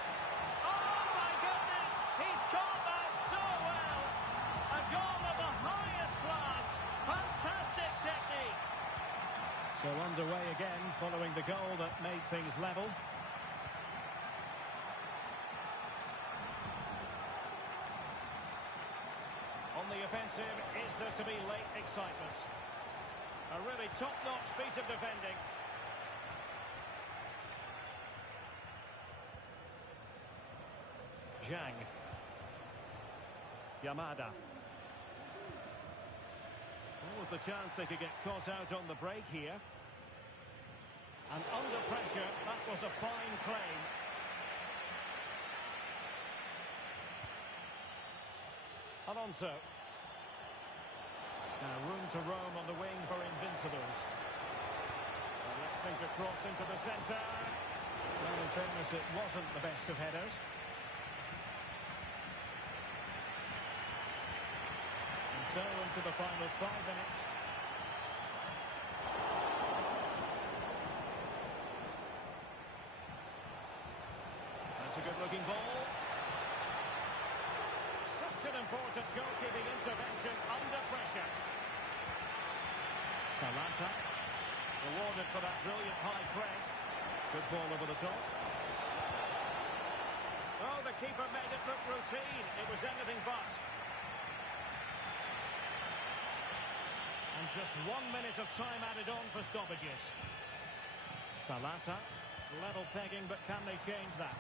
Oh my goodness! He's caught that so well! A goal of the highest class. Fantastic technique. So underway again following the goal that made things level. On the offensive, is there to be late excitement? A really top-notch piece of defending. Zhang. Yamada. What was the chance they could get caught out on the break here? And under pressure, that was a fine claim. Alonso. Now room to roam on the wing for Invincibles. Electing to cross into the centre. Well, in fairness, it wasn't the best of headers. So into the final 5 minutes. That's a good-looking ball. Such an important goalkeeping intervention under pressure. Salata, rewarded for that brilliant high press. Good ball over the top. Oh, the keeper made it look routine. It was anything but. And just 1 minute of time added on for stoppages. Salata, level pegging, but can they change that?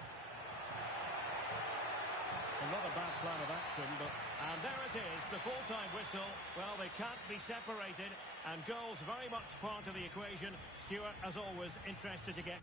Not a bad plan of action, but... And there it is, the full-time whistle. Well, they can't be separated, and goals very much part of the equation. Stuart, as always, interested to get...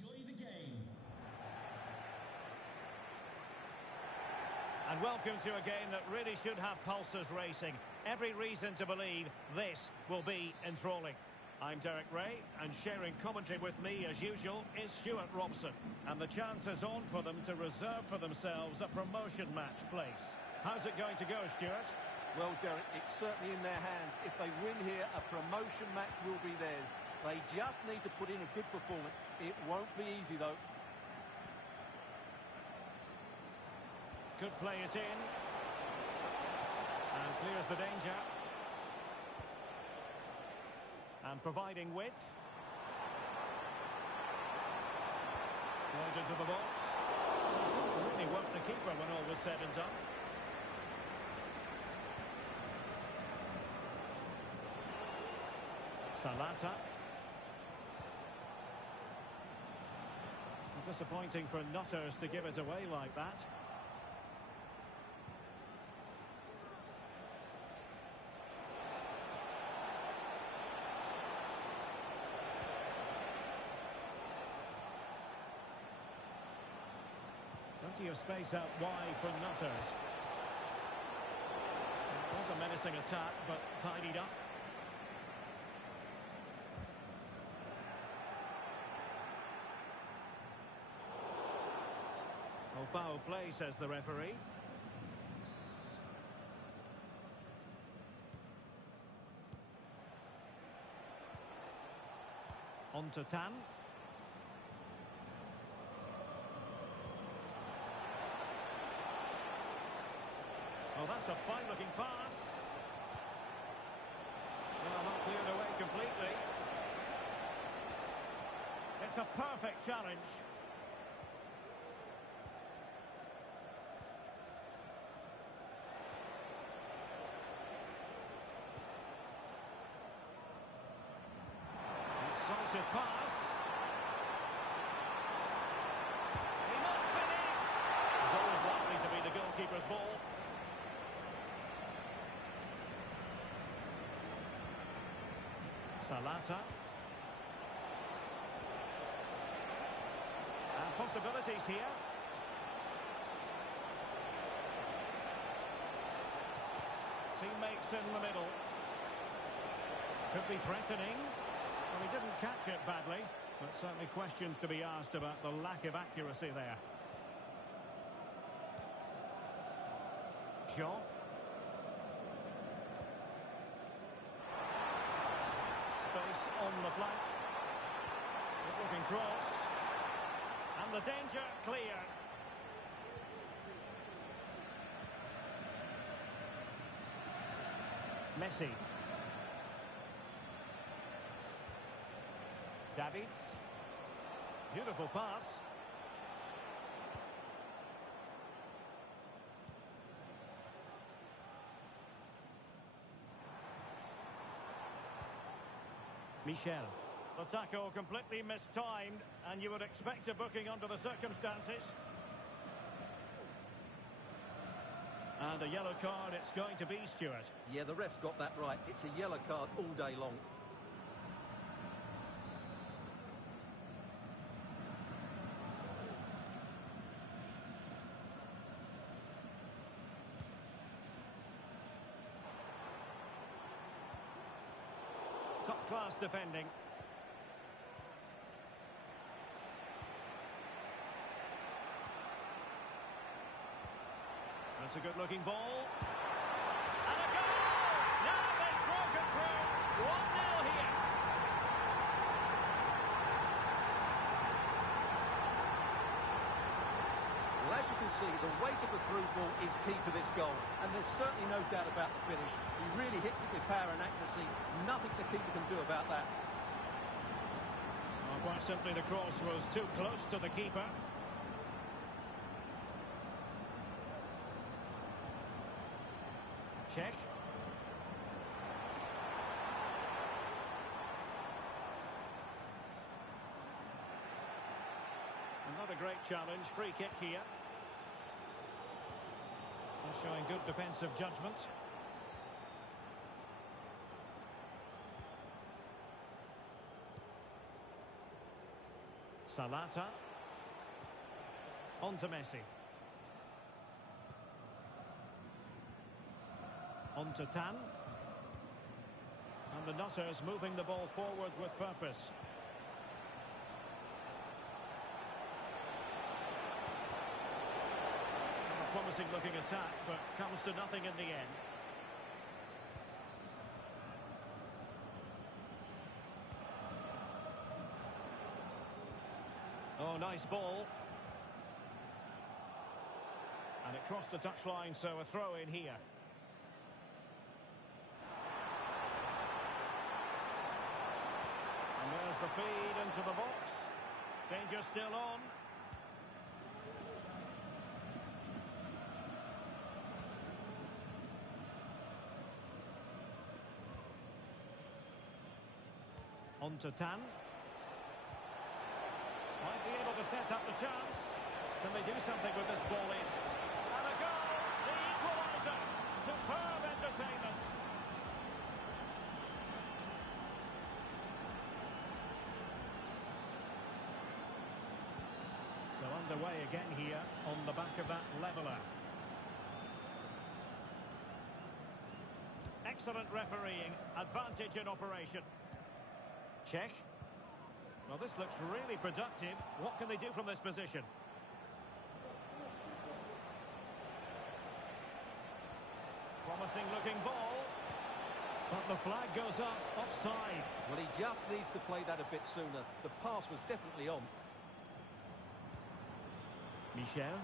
Enjoy the game. And welcome to a game that really should have pulses racing. Every reason to believe this will be enthralling. I'm Derek Ray, and sharing commentary with me, as usual, is Stuart Robson. And the chance is on for them to reserve for themselves a promotion match place. How's it going to go, Stuart? Well, Derek, it's certainly in their hands. If they win here, a promotion match will be theirs. They just need to put in a good performance. It won't be easy, though. Could play it in. And clears the danger. And providing width. Played into the box. Didn't really work the keeper when all was said and done. Salata. Disappointing for Nutters to give it away like that. Plenty of space out wide for Nutters. It was a menacing attack, but tidied up. Oh, foul play, says the referee. On to Tan. Oh, that's a fine-looking pass. Well, not cleared away completely. It's a perfect challenge. Decisive pass. He must finish. It's always likely to be the goalkeeper's ball. Salata. And possibilities here. Teammates in the middle. Could be threatening. Well, he didn't catch it badly, but certainly questions to be asked about the lack of accuracy there. Jean. Space on the flank. Good looking cross. And the danger clear. Messi. Davids. Beautiful pass. Michel. The tackle completely mistimed, and you would expect a booking under the circumstances. And a yellow card it's going to be, Stuart. Yeah, the ref's got that right. It's a yellow card all day long. Top-class defending. That's a good-looking ball. And a goal! Now they've broken through. 1-0 here. Well, as you can see, the weight of the through ball is key to this goal. And there's certainly no doubt about the finish. He really hits it with power and accuracy. Nothing the keeper can do about that. Well, quite simply, the cross was too close to the keeper. Check. Another great challenge. Free kick here. They're showing good defensive judgment. Salata. On to Messi. On to Tan. And the Nutters moving the ball forward with purpose. A promising looking attack, but comes to nothing in the end. Oh, nice ball. And it crossed the touchline, so a throw in here. And there's the feed into the box. Danger still on. On to Tan. Might be able to set up the chance. Can they do something with this ball in? And a goal! The equaliser! Superb entertainment! So underway again here on the back of that leveller. Excellent refereeing. Advantage in operation. Check. Well, this looks really productive. What can they do from this position? Promising looking ball. But the flag goes up, offside. Well, he just needs to play that a bit sooner. The pass was definitely on. Michel.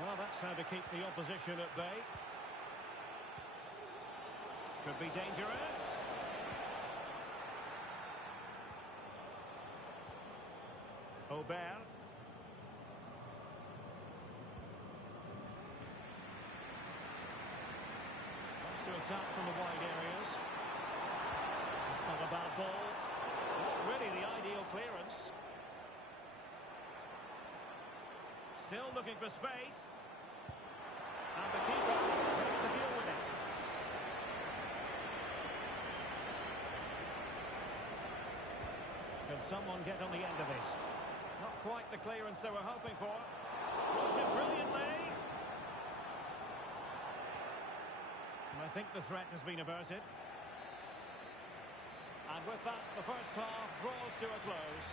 Well, that's how to keep the opposition at bay. Could be dangerous. Aubert. Wants to attack from the wide areas. It's not a bad ball. Not really the ideal clearance. Still looking for space. And the keeper ready to deal with it. Can someone get on the end of this? Not quite the clearance they were hoping for. Close it brilliantly. And I think the threat has been averted. And with that, the first half draws to a close.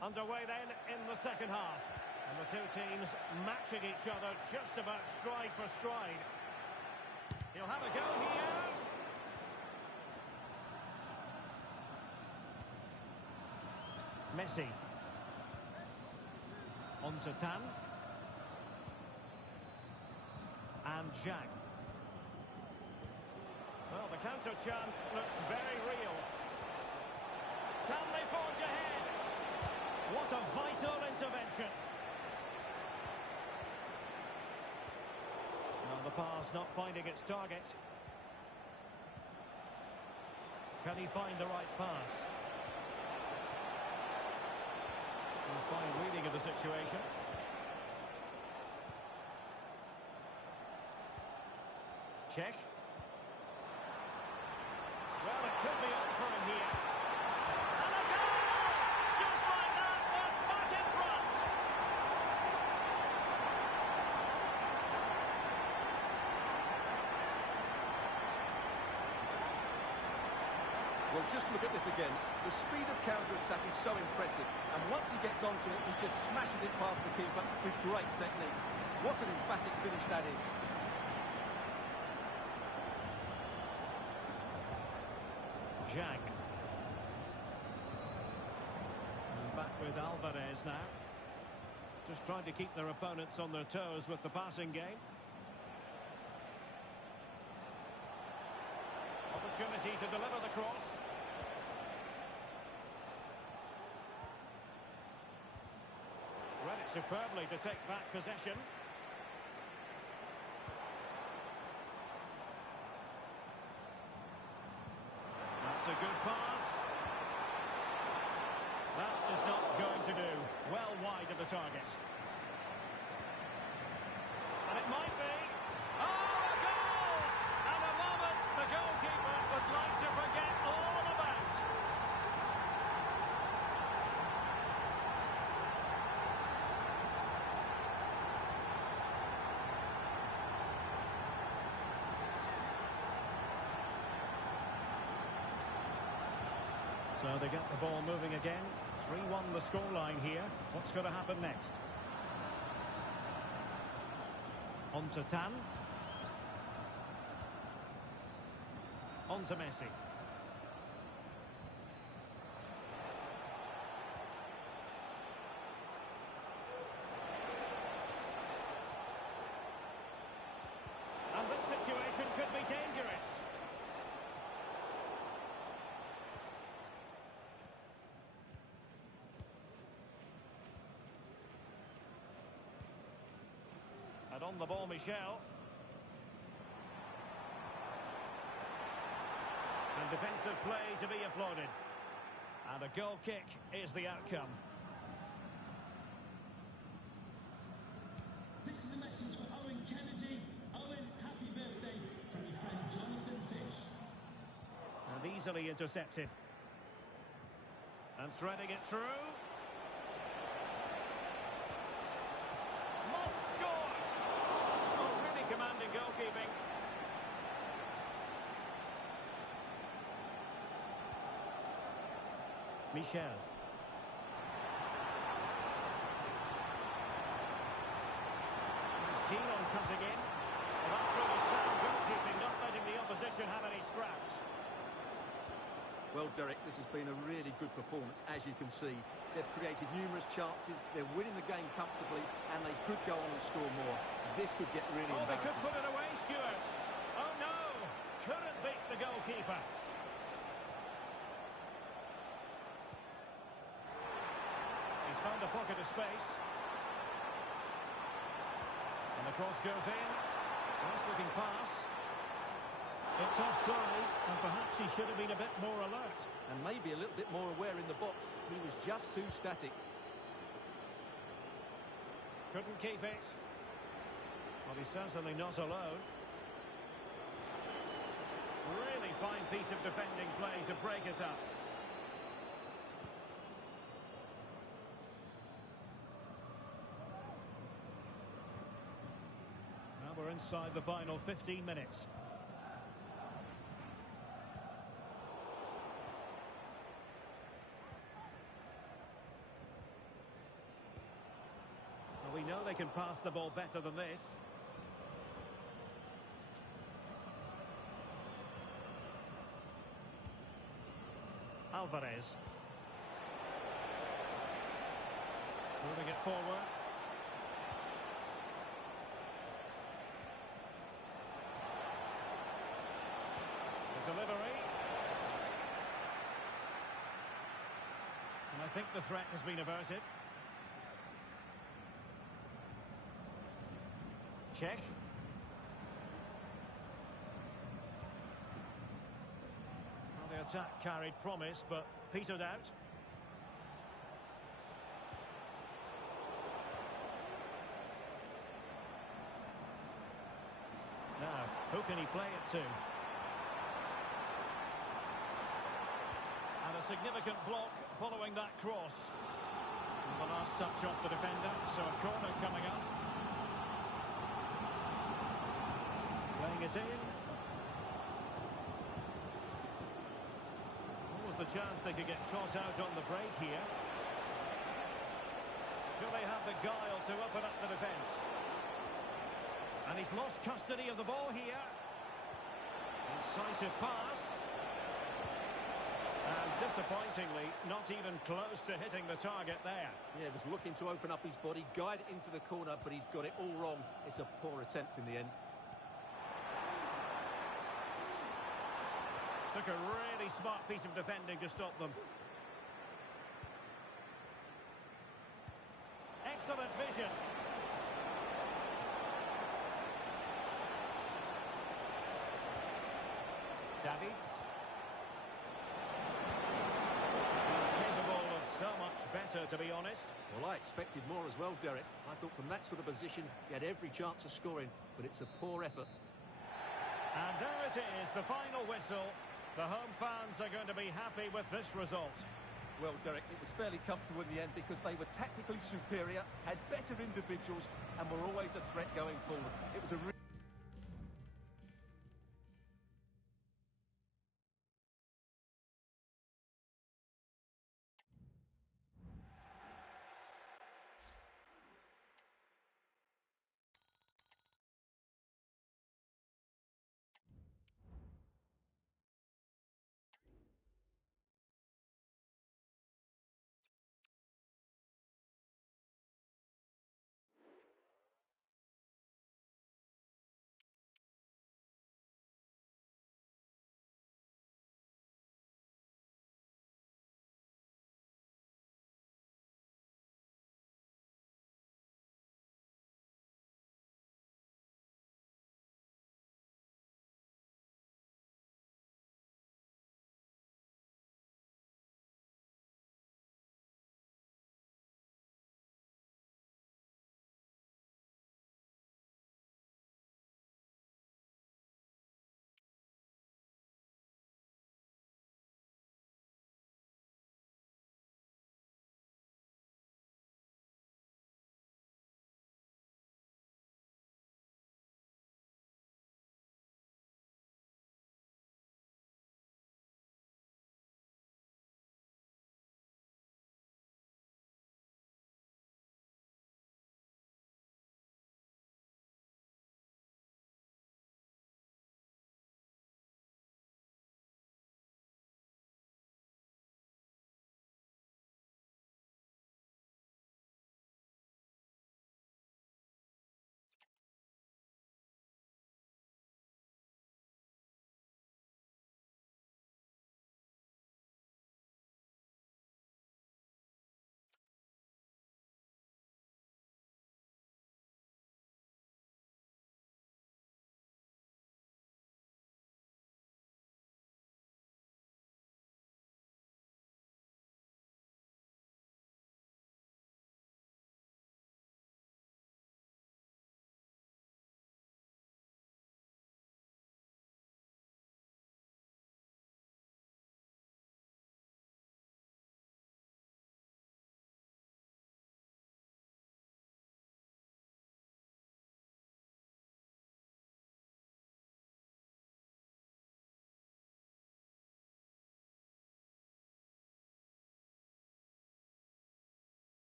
Underway then in the second half. And the two teams matching each other just about stride for stride. He'll have a go here. Messi. On to Tan. And Jack. Well, the counter chance looks very real. Can they forge ahead? What a vital intervention. Well, the pass not finding its target. Can he find the right pass? A fine reading of the situation. Check. Well, it could be on for him here. And a goal! Just like that, but back in front. Well, just look at this again. The speed of counter-attack is so impressive. And once he gets onto it, he just smashes it past the keeper with great technique. What an emphatic finish that is. Zhang. And back with Alvarez now. Just trying to keep their opponents on their toes with the passing game. Opportunity to deliver the cross. Read it superbly to take back possession. That's a good pass. That is not going to do. Well wide of the target. And it might be. Oh, a goal! And a moment the goalkeeper would like to forget all about. So they get the ball moving again. 3-1 the scoreline here. What's going to happen next? On to Tan. On to Messi. And this situation could be dangerous. And on the ball, Michel. And defensive play to be applauded. And a goal kick is the outcome. This is a message for Owen Kennedy. Owen, happy birthday from your friend Jonathan Fish. And easily intercepted. And threading it through. Must score! Oh, really commanding goalkeeping. Michel. He's keen on cutting in. Well, that's really sound goalkeeping, not letting the opposition have any scraps. Well, Derek, this has been a really good performance, as you can see. They've created numerous chances, they're winning the game comfortably, and they could go on and score more. This could get really Oh, they embarrassing. could put it away, Stuart. Oh, no! Couldn't beat the goalkeeper. He's found a pocket of space. And the cross goes in. Nice looking pass. It's offside, and perhaps he should have been a bit more alert. And maybe a little bit more aware in the box. He was just too static. Couldn't keep it. Well, he's certainly not alone. Really fine piece of defending play to break it up. Now we're inside the final 15 minutes. We know they can pass the ball better than this. Alvarez. Moving it forward. The delivery. And I think the threat has been averted. Check. Well, the attack carried promise, but petered out. Now, who can he play it to? And a significant block following that cross. And the last touch off the defender, so a corner coming up. Playing it in. What was the chance they could get caught out on the break here? Do they have the guile to open up the defence? And he's lost custody of the ball here. Incisive pass. Disappointingly, not even close to hitting the target there. Yeah, was looking to open up his body, guide it into the corner, but he's got it all wrong. It's a poor attempt in the end. Took a really smart piece of defending to stop them. Excellent vision. Davids. Capable of so much better, to be honest. Well, I expected more as well, Derek. I thought from that sort of position, he had every chance of scoring, but it's a poor effort. And there it is, the final whistle. The home fans are going to be happy with this result. Well, Derek, it was fairly comfortable in the end because they were tactically superior, had better individuals, and were always a threat going forward. It was a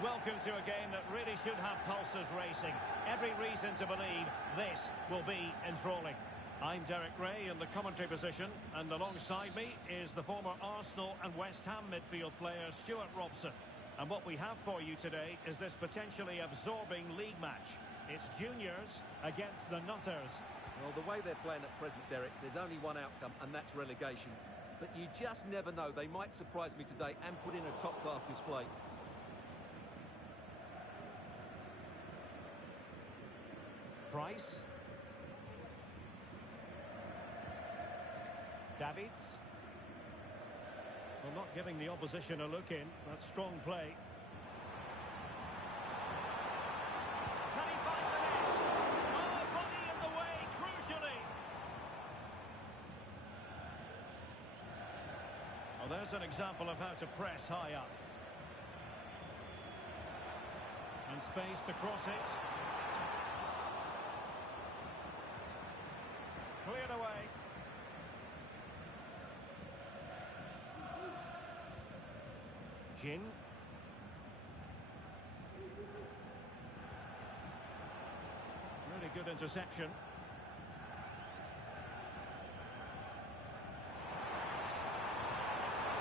And welcome to a game that really should have pulses racing. Every reason to believe this will be enthralling. I'm Derek Ray in the commentary position, and alongside me is the former Arsenal and West Ham midfield player Stuart Robson. And what we have for you today is this potentially absorbing league match. It's juniors against the Nutters. Well, the way they're playing at present, Derek, there's only one outcome, and that's relegation. But you just never know. They might surprise me today and put in a top-class display. Price. Davids. Well, not giving the opposition a look in. That's strong play. Can he find the net? Oh, body in the way, crucially. Well, there's an example of how to press high up. And space to cross it. Cleared away. Jin. Really good interception.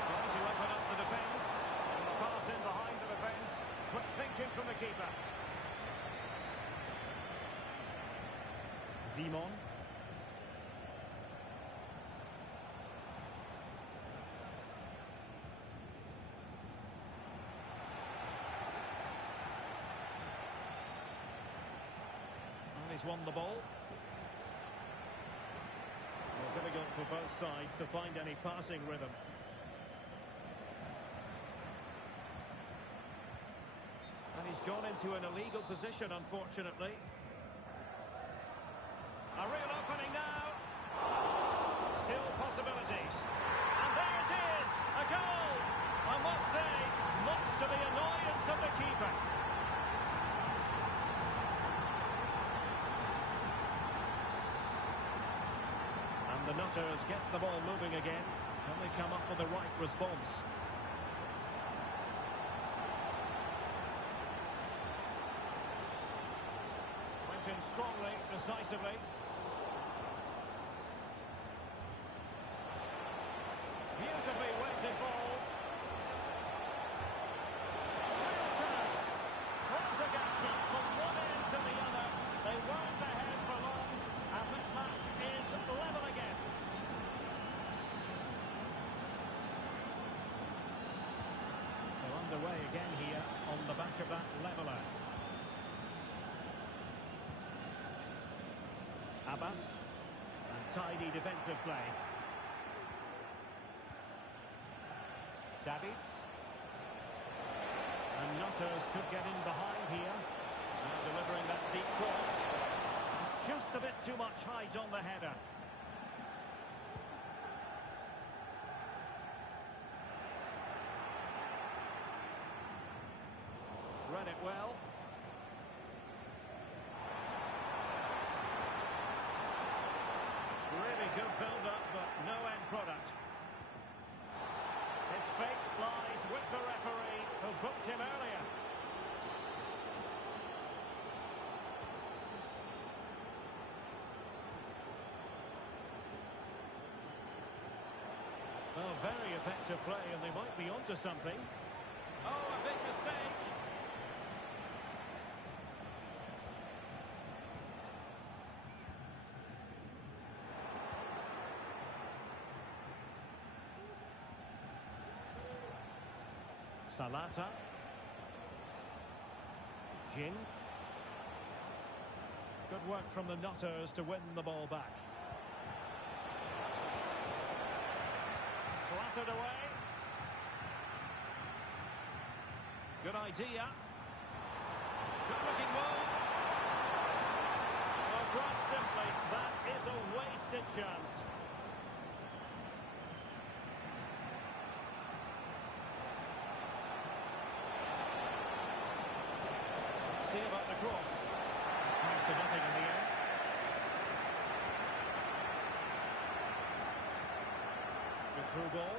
Trying to open up the defence. And the pass in behind the defence. Quick thinking from the keeper. Simon. He's won the ball. Well, difficult for both sides to find any passing rhythm. And he's gone into an illegal position, unfortunately. A real opening now. Still possibilities. And there it is, a goal. I must say, much to the annoyance of the keeper. The Nutters get the ball moving again. Can they come up with the right response? Went in strongly, decisively. Beautifully weighted ball. Real chance. Frantic action from one end to the other. They weren't ahead for long, and this match is level again. So underway again here on the back of that leveller. Abbas, and tidy defensive play. Davids. And Nutters could get in behind here. Now delivering that deep cross. Just a bit too much height on the header. Read it well. Really good build-up, but no end product. His fate lies with the referee, who booked him earlier. Oh, very effective play, and they might be onto something. Oh, a big mistake. Salata. Jin. Good work from the Nutters to win the ball back. Blasted away. Good idea. Good looking move. Well, quite simply, that is a wasted chance. See about the cross. Comes to nothing in the end. Good through ball.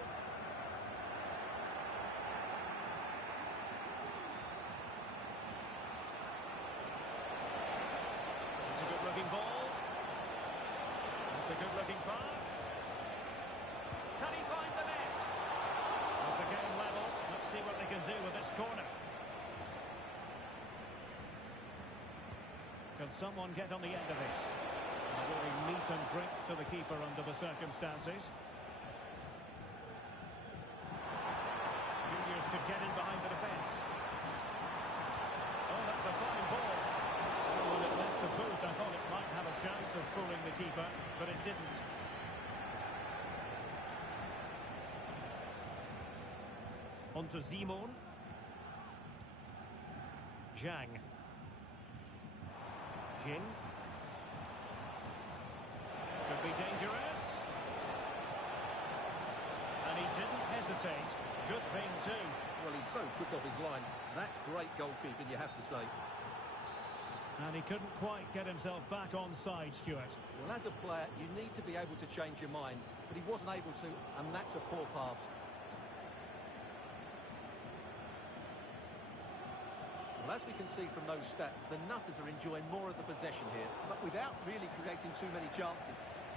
Could someone get on the end of this? A really meat and drink to the keeper under the circumstances. Juniors to get in behind the defence. Oh, that's a fine ball. Oh, when it left the boot, I thought it might have a chance of fooling the keeper, but it didn't. On to Simon. Zhang. Jin. Could be dangerous. And he didn't hesitate. Good thing too. Well, he's so quick off his line. That's great goalkeeping, you have to say. And he couldn't quite get himself back on side, Stuart. Well, as a player, you need to be able to change your mind, but he wasn't able to, and that's a poor pass. Well, as we can see from those stats, the Nutters are enjoying more of the possession here, but without really creating too many chances,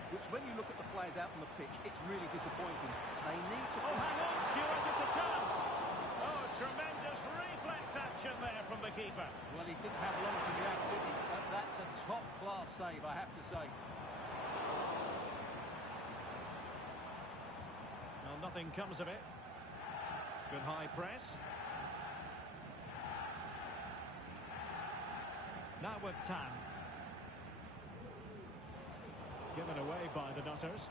which when you look at the players out on the pitch, it's really disappointing. They need to... Oh, hang on, Stuart, it's a chance! Oh, tremendous reflex action there from the keeper. Well, he didn't have long to react, did he? But that's a top-class save, I have to say. Well, nothing comes of it. Good high press. Now with Tan. Given away by the Nutters.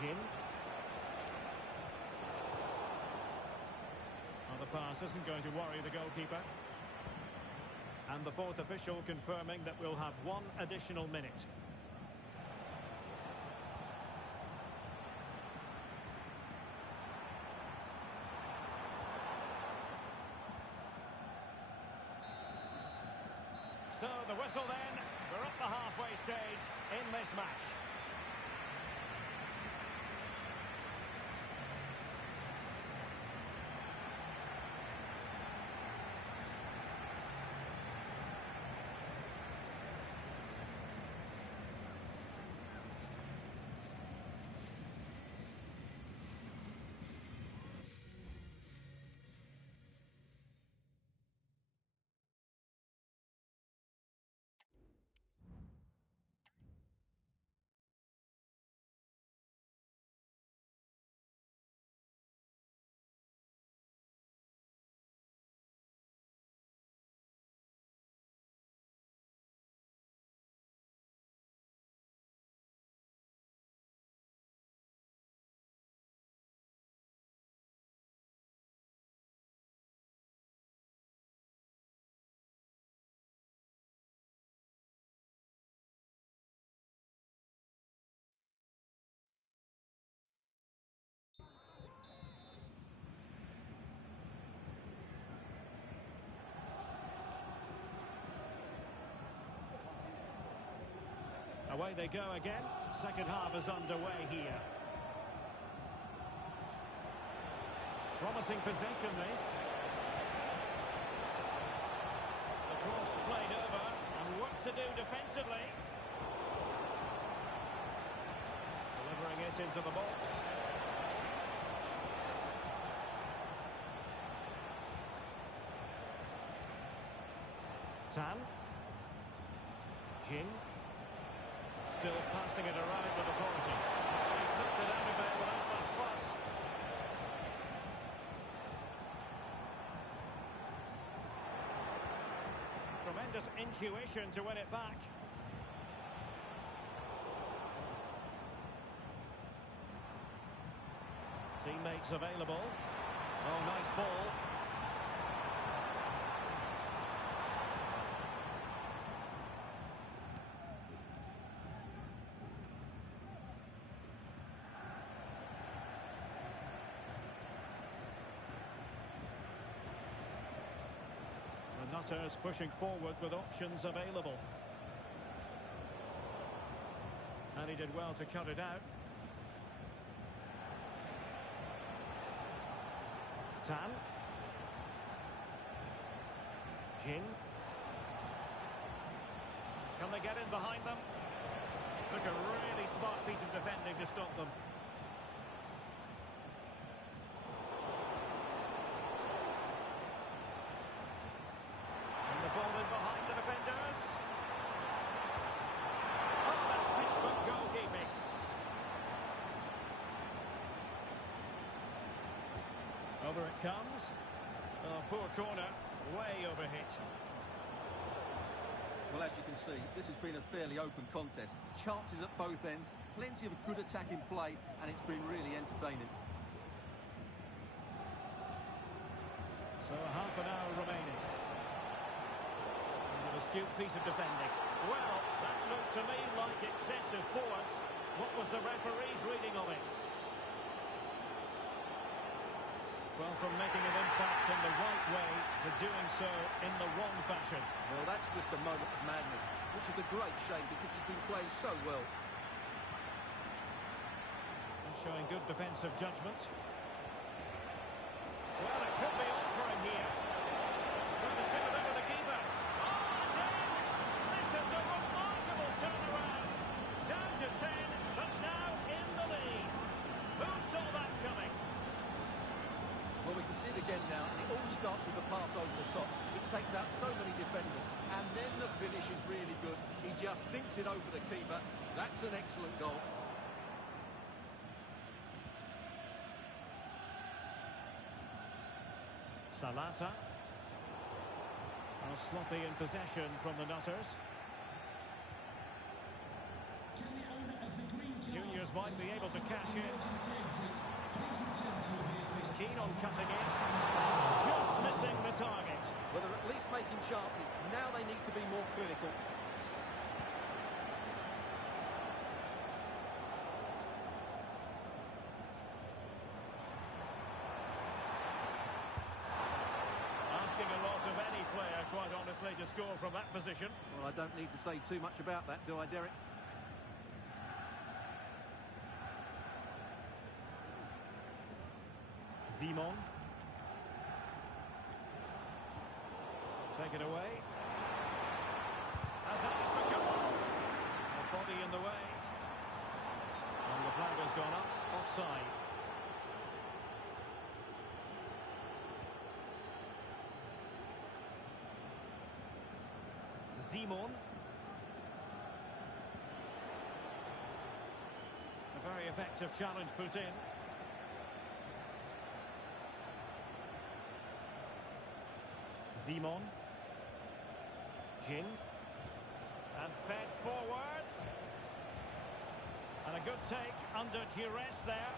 Jin. Well, the pass isn't going to worry the goalkeeper. And the fourth official confirming that we'll have one additional minute. So the whistle then, we're at the halfway stage in this match. Away they go again. Second half is underway here. Promising possession this. The cross played over and work to do defensively. Delivering it into the box. Tan. Jin. Still passing it around with authority. He's knocked it out of there without much fuss. Tremendous intuition to win it back. Teammates available. Oh, nice ball. Nutters pushing forward with options available. And he did well to cut it out. Tan. Jin. Can they get in behind them? Took a really smart piece of defending to stop them. Over it comes. Oh, poor corner. Way overhit. Well, as you can see, this has been a fairly open contest. Chances at both ends, plenty of good attacking play, and it's been really entertaining. So half an hour remaining. And an astute piece of defending. Well, that looked to me like excessive force. What was the referee's reading of it? Well, from making an impact in the right way to doing so in the wrong fashion. Well, that's just a moment of madness, which is a great shame because he's been playing so well. And showing good defensive judgment. Well, it could be on for him here. Trying to tip it over the keeper. Oh, it's in! This is a remarkable turnaround. Down to 10, but now in the lead. Who saw that coming? Well, we can see it again now, and it all starts with the pass over the top. It takes out so many defenders, and then the finish is really good. He just thinks it over the keeper. That's an excellent goal. Salata. Sloppy in possession from the Nutters. Can the owner of the green car Juniors might be able to cash in. emergency exit? Please return to your vehicle. He's keen on cutting in. Just missing the target. Well, they're at least making chances. Now they need to be more clinical. Asking a lot of any player, quite honestly, to score from that position. Well, I don't need to say too much about that, do I, Derek? Simon. Take it away. Has asked for goal. A body in the way. And the flag has gone up. Offside. Simon. A very effective challenge put in. Simon. Jin. And fed forwards. And a good take under duress there.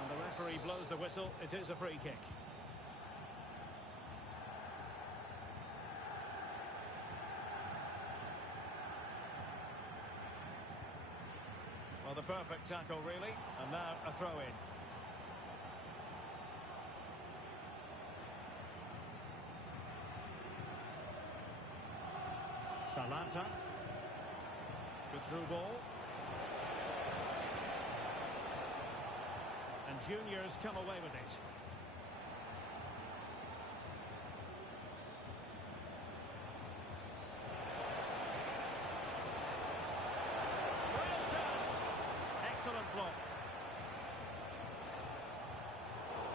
And the referee blows the whistle. It is a free kick. Well, the perfect tackle, really. And now a throw-in. Salata. Good through ball. And Juniors come away with it. Real chance. Excellent block.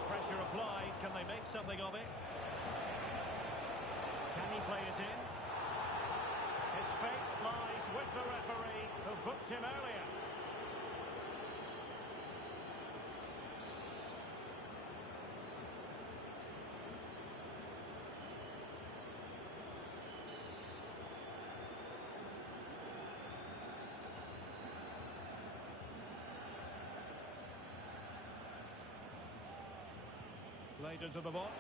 Pressure applied. Can they make something of it? Can he play it in? His fate lies with the referee, who booked him earlier. Played into the box.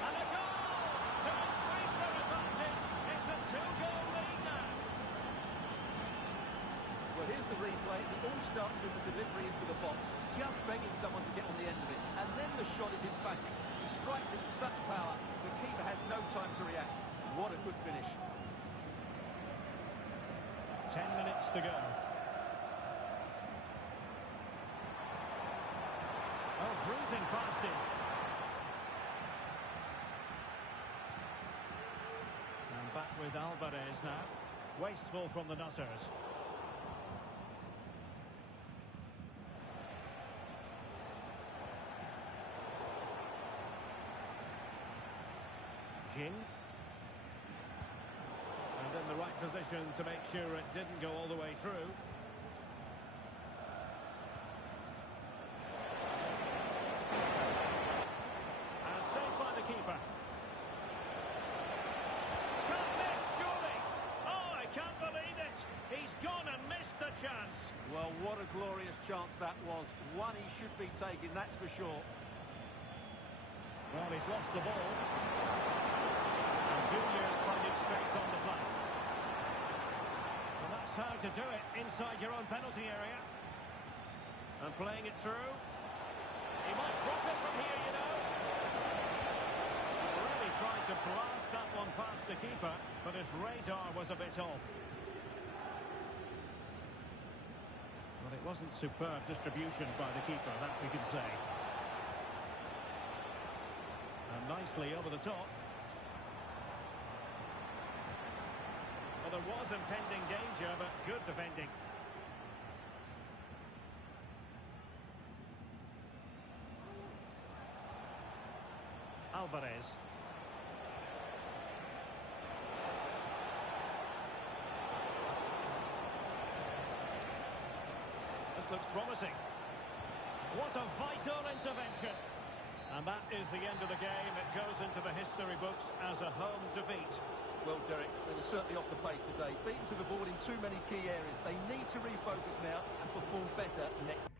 And a goal to increase their advantage. It's a two-goal lead now. Well, here's the replay. It all starts with the delivery into the box, just begging someone to get on the end of it. And then the shot is emphatic. He strikes it with such power, the keeper has no time to react. What a good finish. 10 minutes to go. Oh, bruising past him. And back with Alvarez now. Wasteful from the Nutters. Jin. And in the right position to make sure it didn't go all the way through. a chance. Well, what a glorious chance that was. One he should be taking, that's for sure. Well, he's lost the ball. And Junior's finding space on the flank. Well, that's how to do it inside your own penalty area. And playing it through. He might drop it from here, you know. Really tried to blast that one past the keeper, but his radar was a bit off. Well, it wasn't superb distribution by the keeper, that we can say. And nicely over the top. Well, there was impending danger, but good defending. Alvarez. This looks promising. What a vital intervention. And that is the end of the game. It goes into the history books as a home defeat. Well, Derek, they were certainly off the pace today. Beaten to the ball in too many key areas. They need to refocus now and perform better next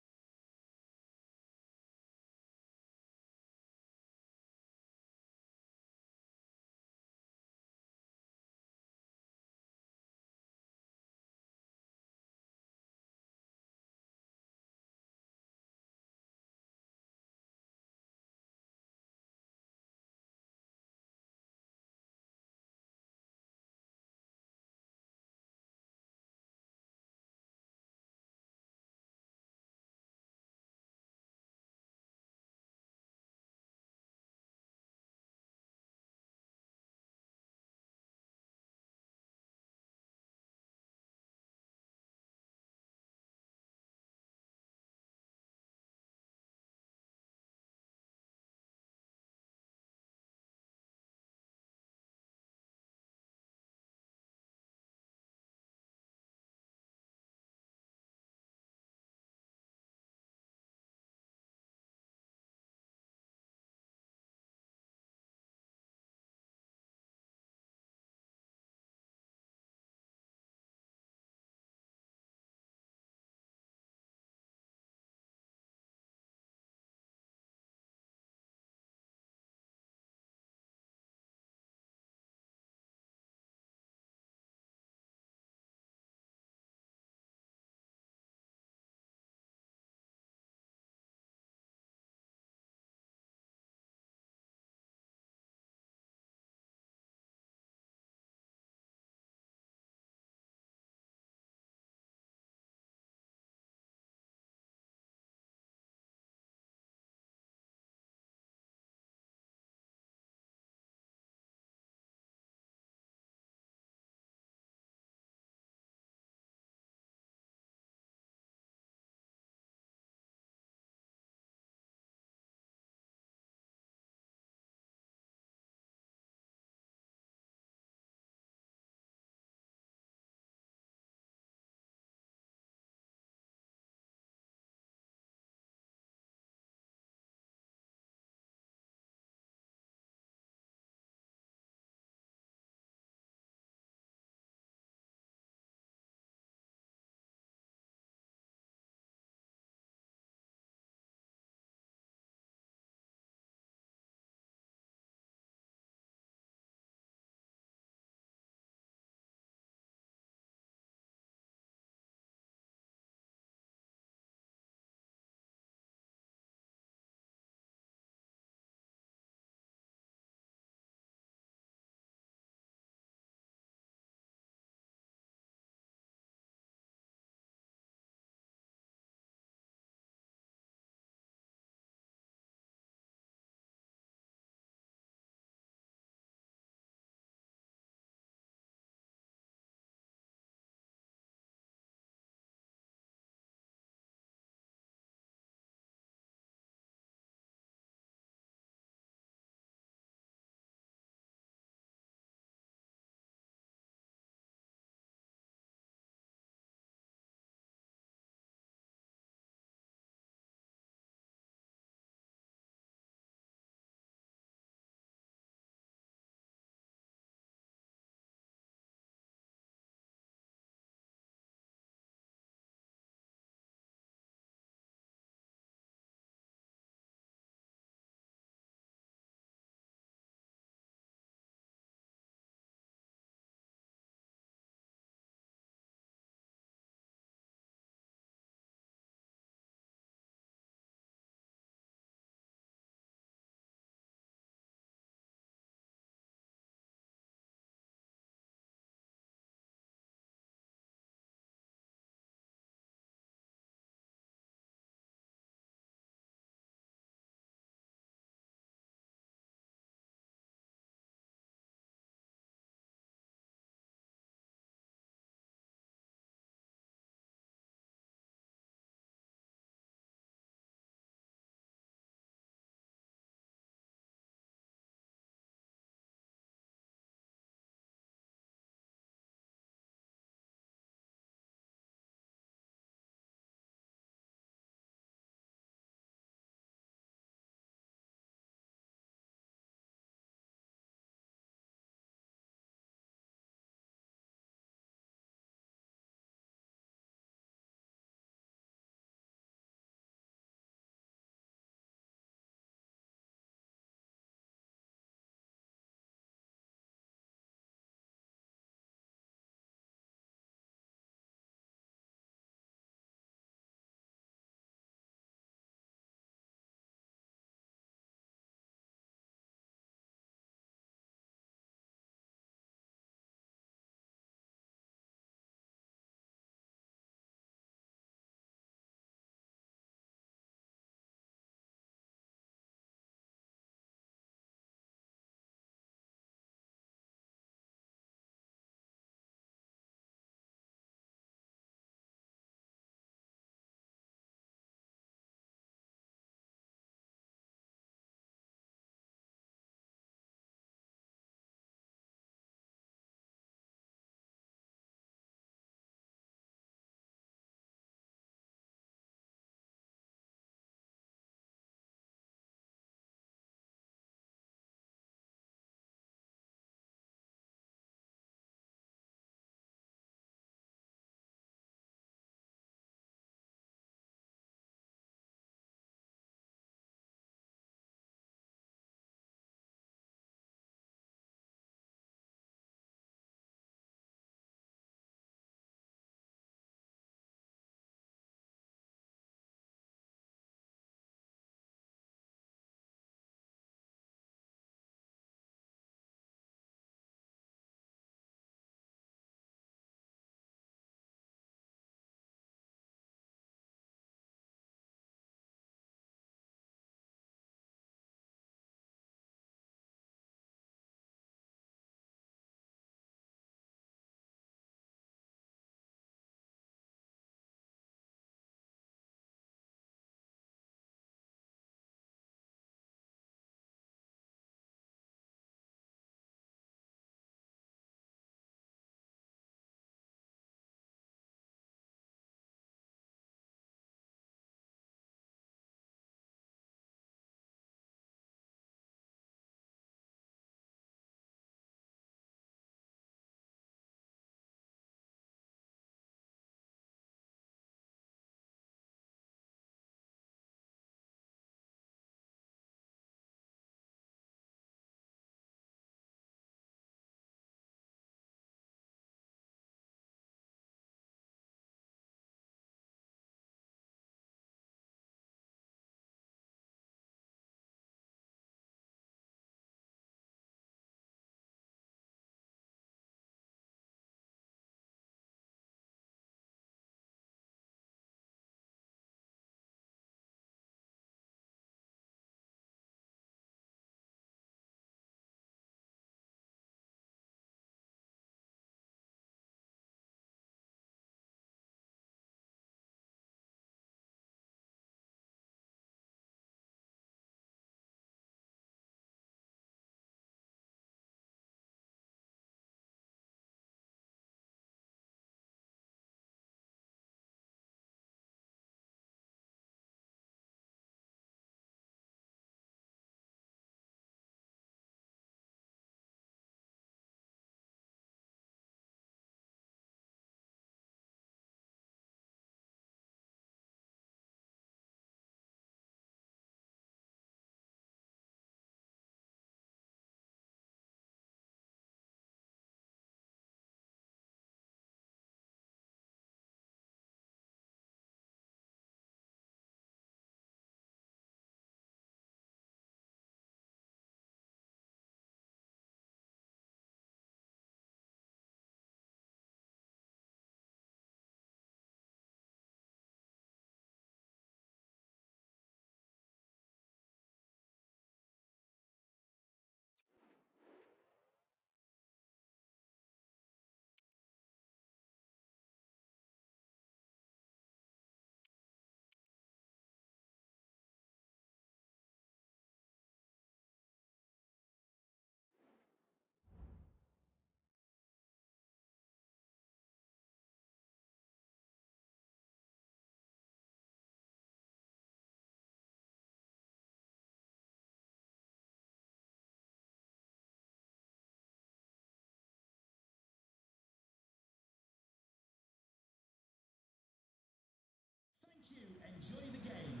enjoy the game.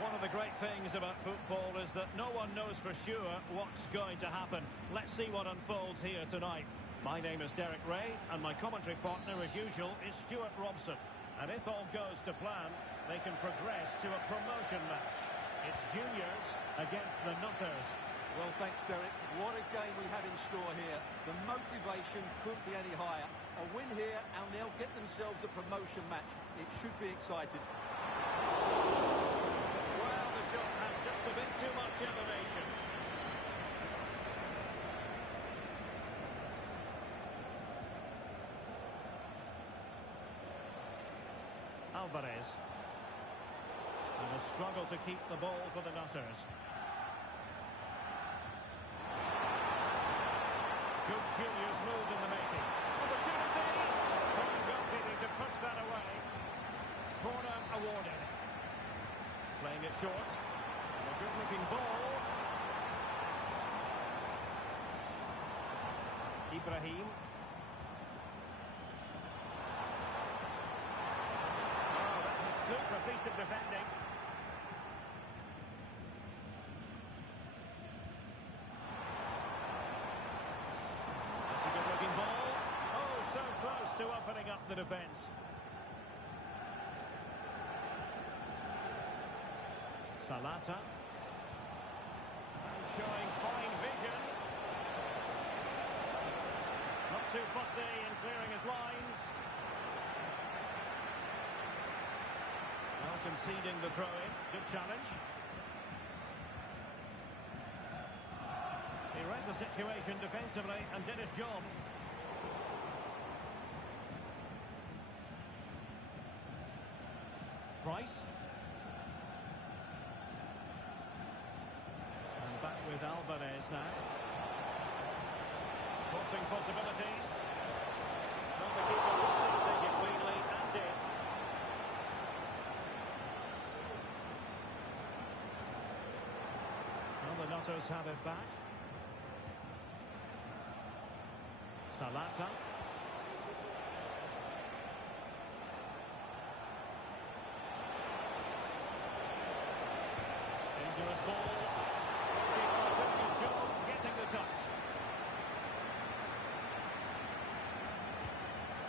One of the great things about football is that no one knows for sure what's going to happen. Let's see what unfolds here tonight. My name is Derek Ray, and my commentary partner, as usual, is Stuart Robson. And if all goes to plan, they can progress to a promotion match. It's juniors against the Nutters. Well, thanks, Derek. What a game we have in store here. The motivation couldn't be any higher. A win here, and they'll get themselves a promotion match. It should be exciting. Well, the shot had just a bit too much elevation. Alvarez. And a struggle to keep the ball for the Nutters. Good juniors move in the making. Opportunity! Fine goalkeeping to push that away. Corner awarded. Playing it short. And a good-looking ball. Ibrahim. Oh, that's a super piece of defending. That's a good-looking ball. Oh, so close to opening up the defence. Salata. And showing fine vision. Not too fussy in clearing his lines. Well, conceding the throw-in. Good challenge. He read the situation defensively and did his job. Price. And back with Alvarez now. Crossing possibilities. Well, the keeper wanted to take it cleanly and did. Well, the Nutters have it back. Salata. Dangerous ball. Keeper doing his job, getting the touch.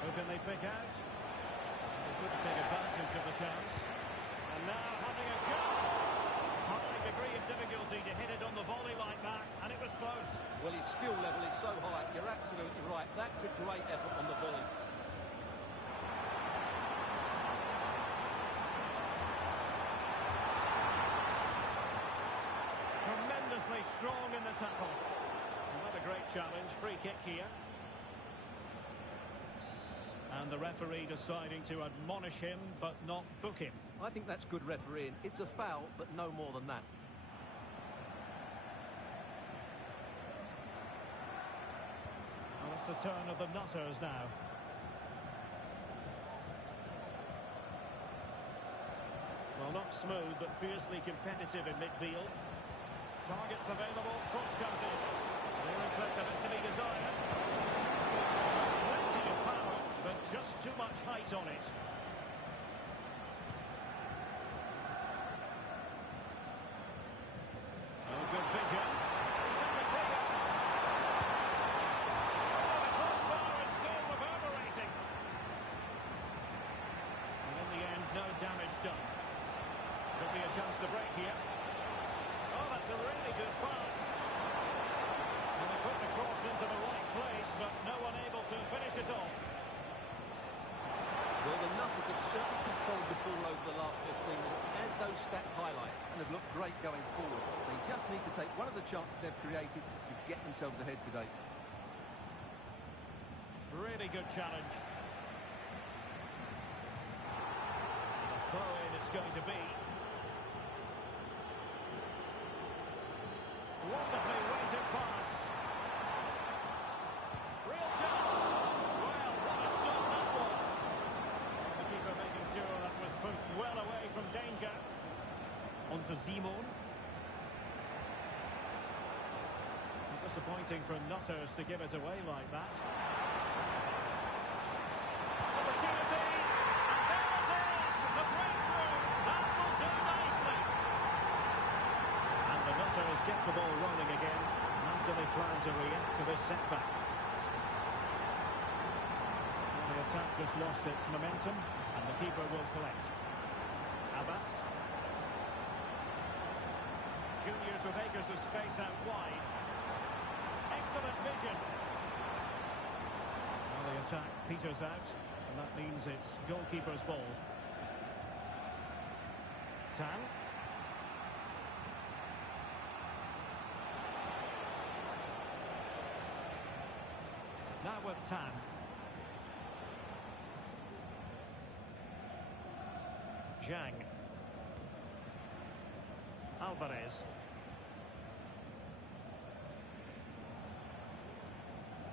Who can they pick out? They couldn't take advantage of the chance. And now having a go. High degree of difficulty to hit it on the volley like that, and it was close. Well, his skill level is so high. You're absolutely right. That's a great effort on the volley. Tremendously strong in the tackle. What a great challenge. Free kick here. And the referee deciding to admonish him, but not book him. I think that's good refereeing. It's a foul, but no more than that. Well, it's the turn of the Nutters now. Well, not smooth, but fiercely competitive in midfield. Targets available, cross comes in. There is left a bit to be desired. Plenty of power, but just too much height on it. Oh, good vision. Second player. Oh, the crossbar is still reverberating. And in the end, no damage done. Could be a chance to break here. Oh, that's a really good pass. And they put the cross into the right place, but no one able to finish it off. Well, the Nutters have certainly controlled the ball over the last 15 minutes, as those stats highlight, and have looked great going forward. They just need to take one of the chances they've created to get themselves ahead today. Really good challenge. And a throw-in it's going to be. Wonderfully weighted pass. Real chance. Well, what a stop that was. The keeper making sure that was pushed well away from danger. On to Simon. Disappointing for Nutters to give it away like that. Opportunity. get the ball rolling again. How do they plan to react to this setback? Well, the attack just lost its momentum, and the keeper will collect. Abbas. Juniors with acres of space out wide. Excellent vision. Well, the attack peters out, and that means it's goalkeeper's ball. Tan. Now with Tan. Zhang. Alvarez.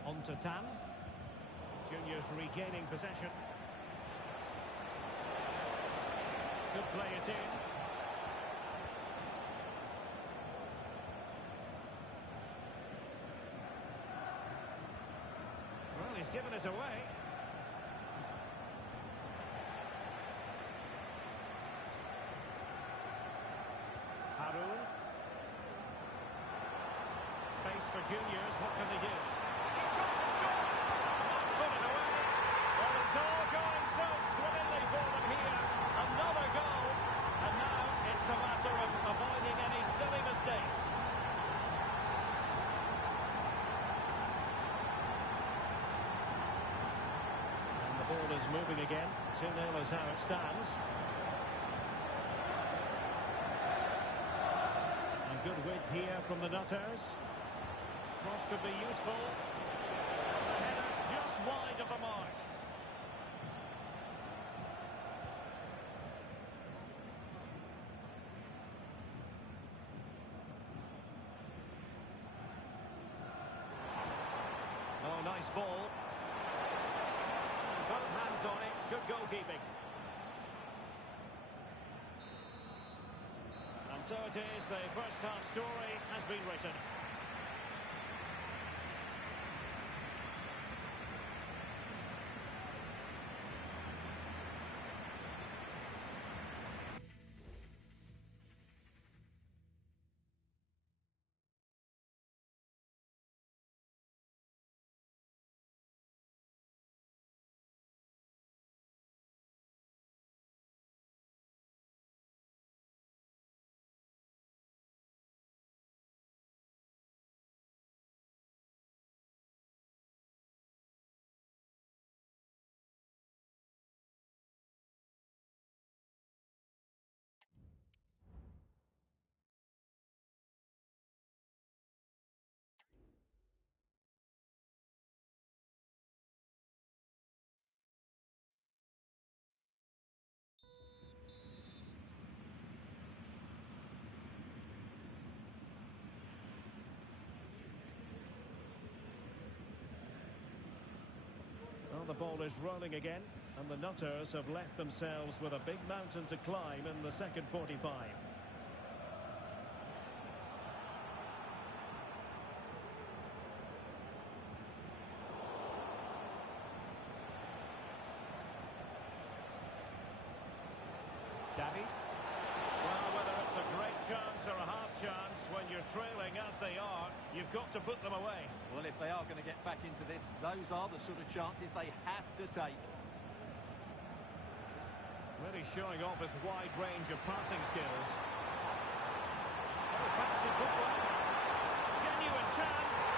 On to Tan. Juniors regaining possession. Could play it in. Well, he's given us away. Harun. Space for Juniors. What can they do? He's got to score! Must put it away. Well, it's all going so swimmingly for them here. Another goal. And now it's a matter of avoiding any silly mistakes. And the ball is moving again. 2-0 is how it stands. And good width here from the Nutters. Cross could be useful. Header just wide of the mark. Oh, nice ball. Both hands on it. Good goalkeeping. And so it is. The first half story has been written. Well, the ball is rolling again, and the Nutters have left themselves with a big mountain to climb in the second 45. Davids. Well, whether it's a great chance or a half chance, when you're trailing as they are, you've got to put them away. Well, if they are going to get back into this, those are the sort of chances they have to take. Really showing off his wide range of passing skills. Oh, fancy football. Genuine chance.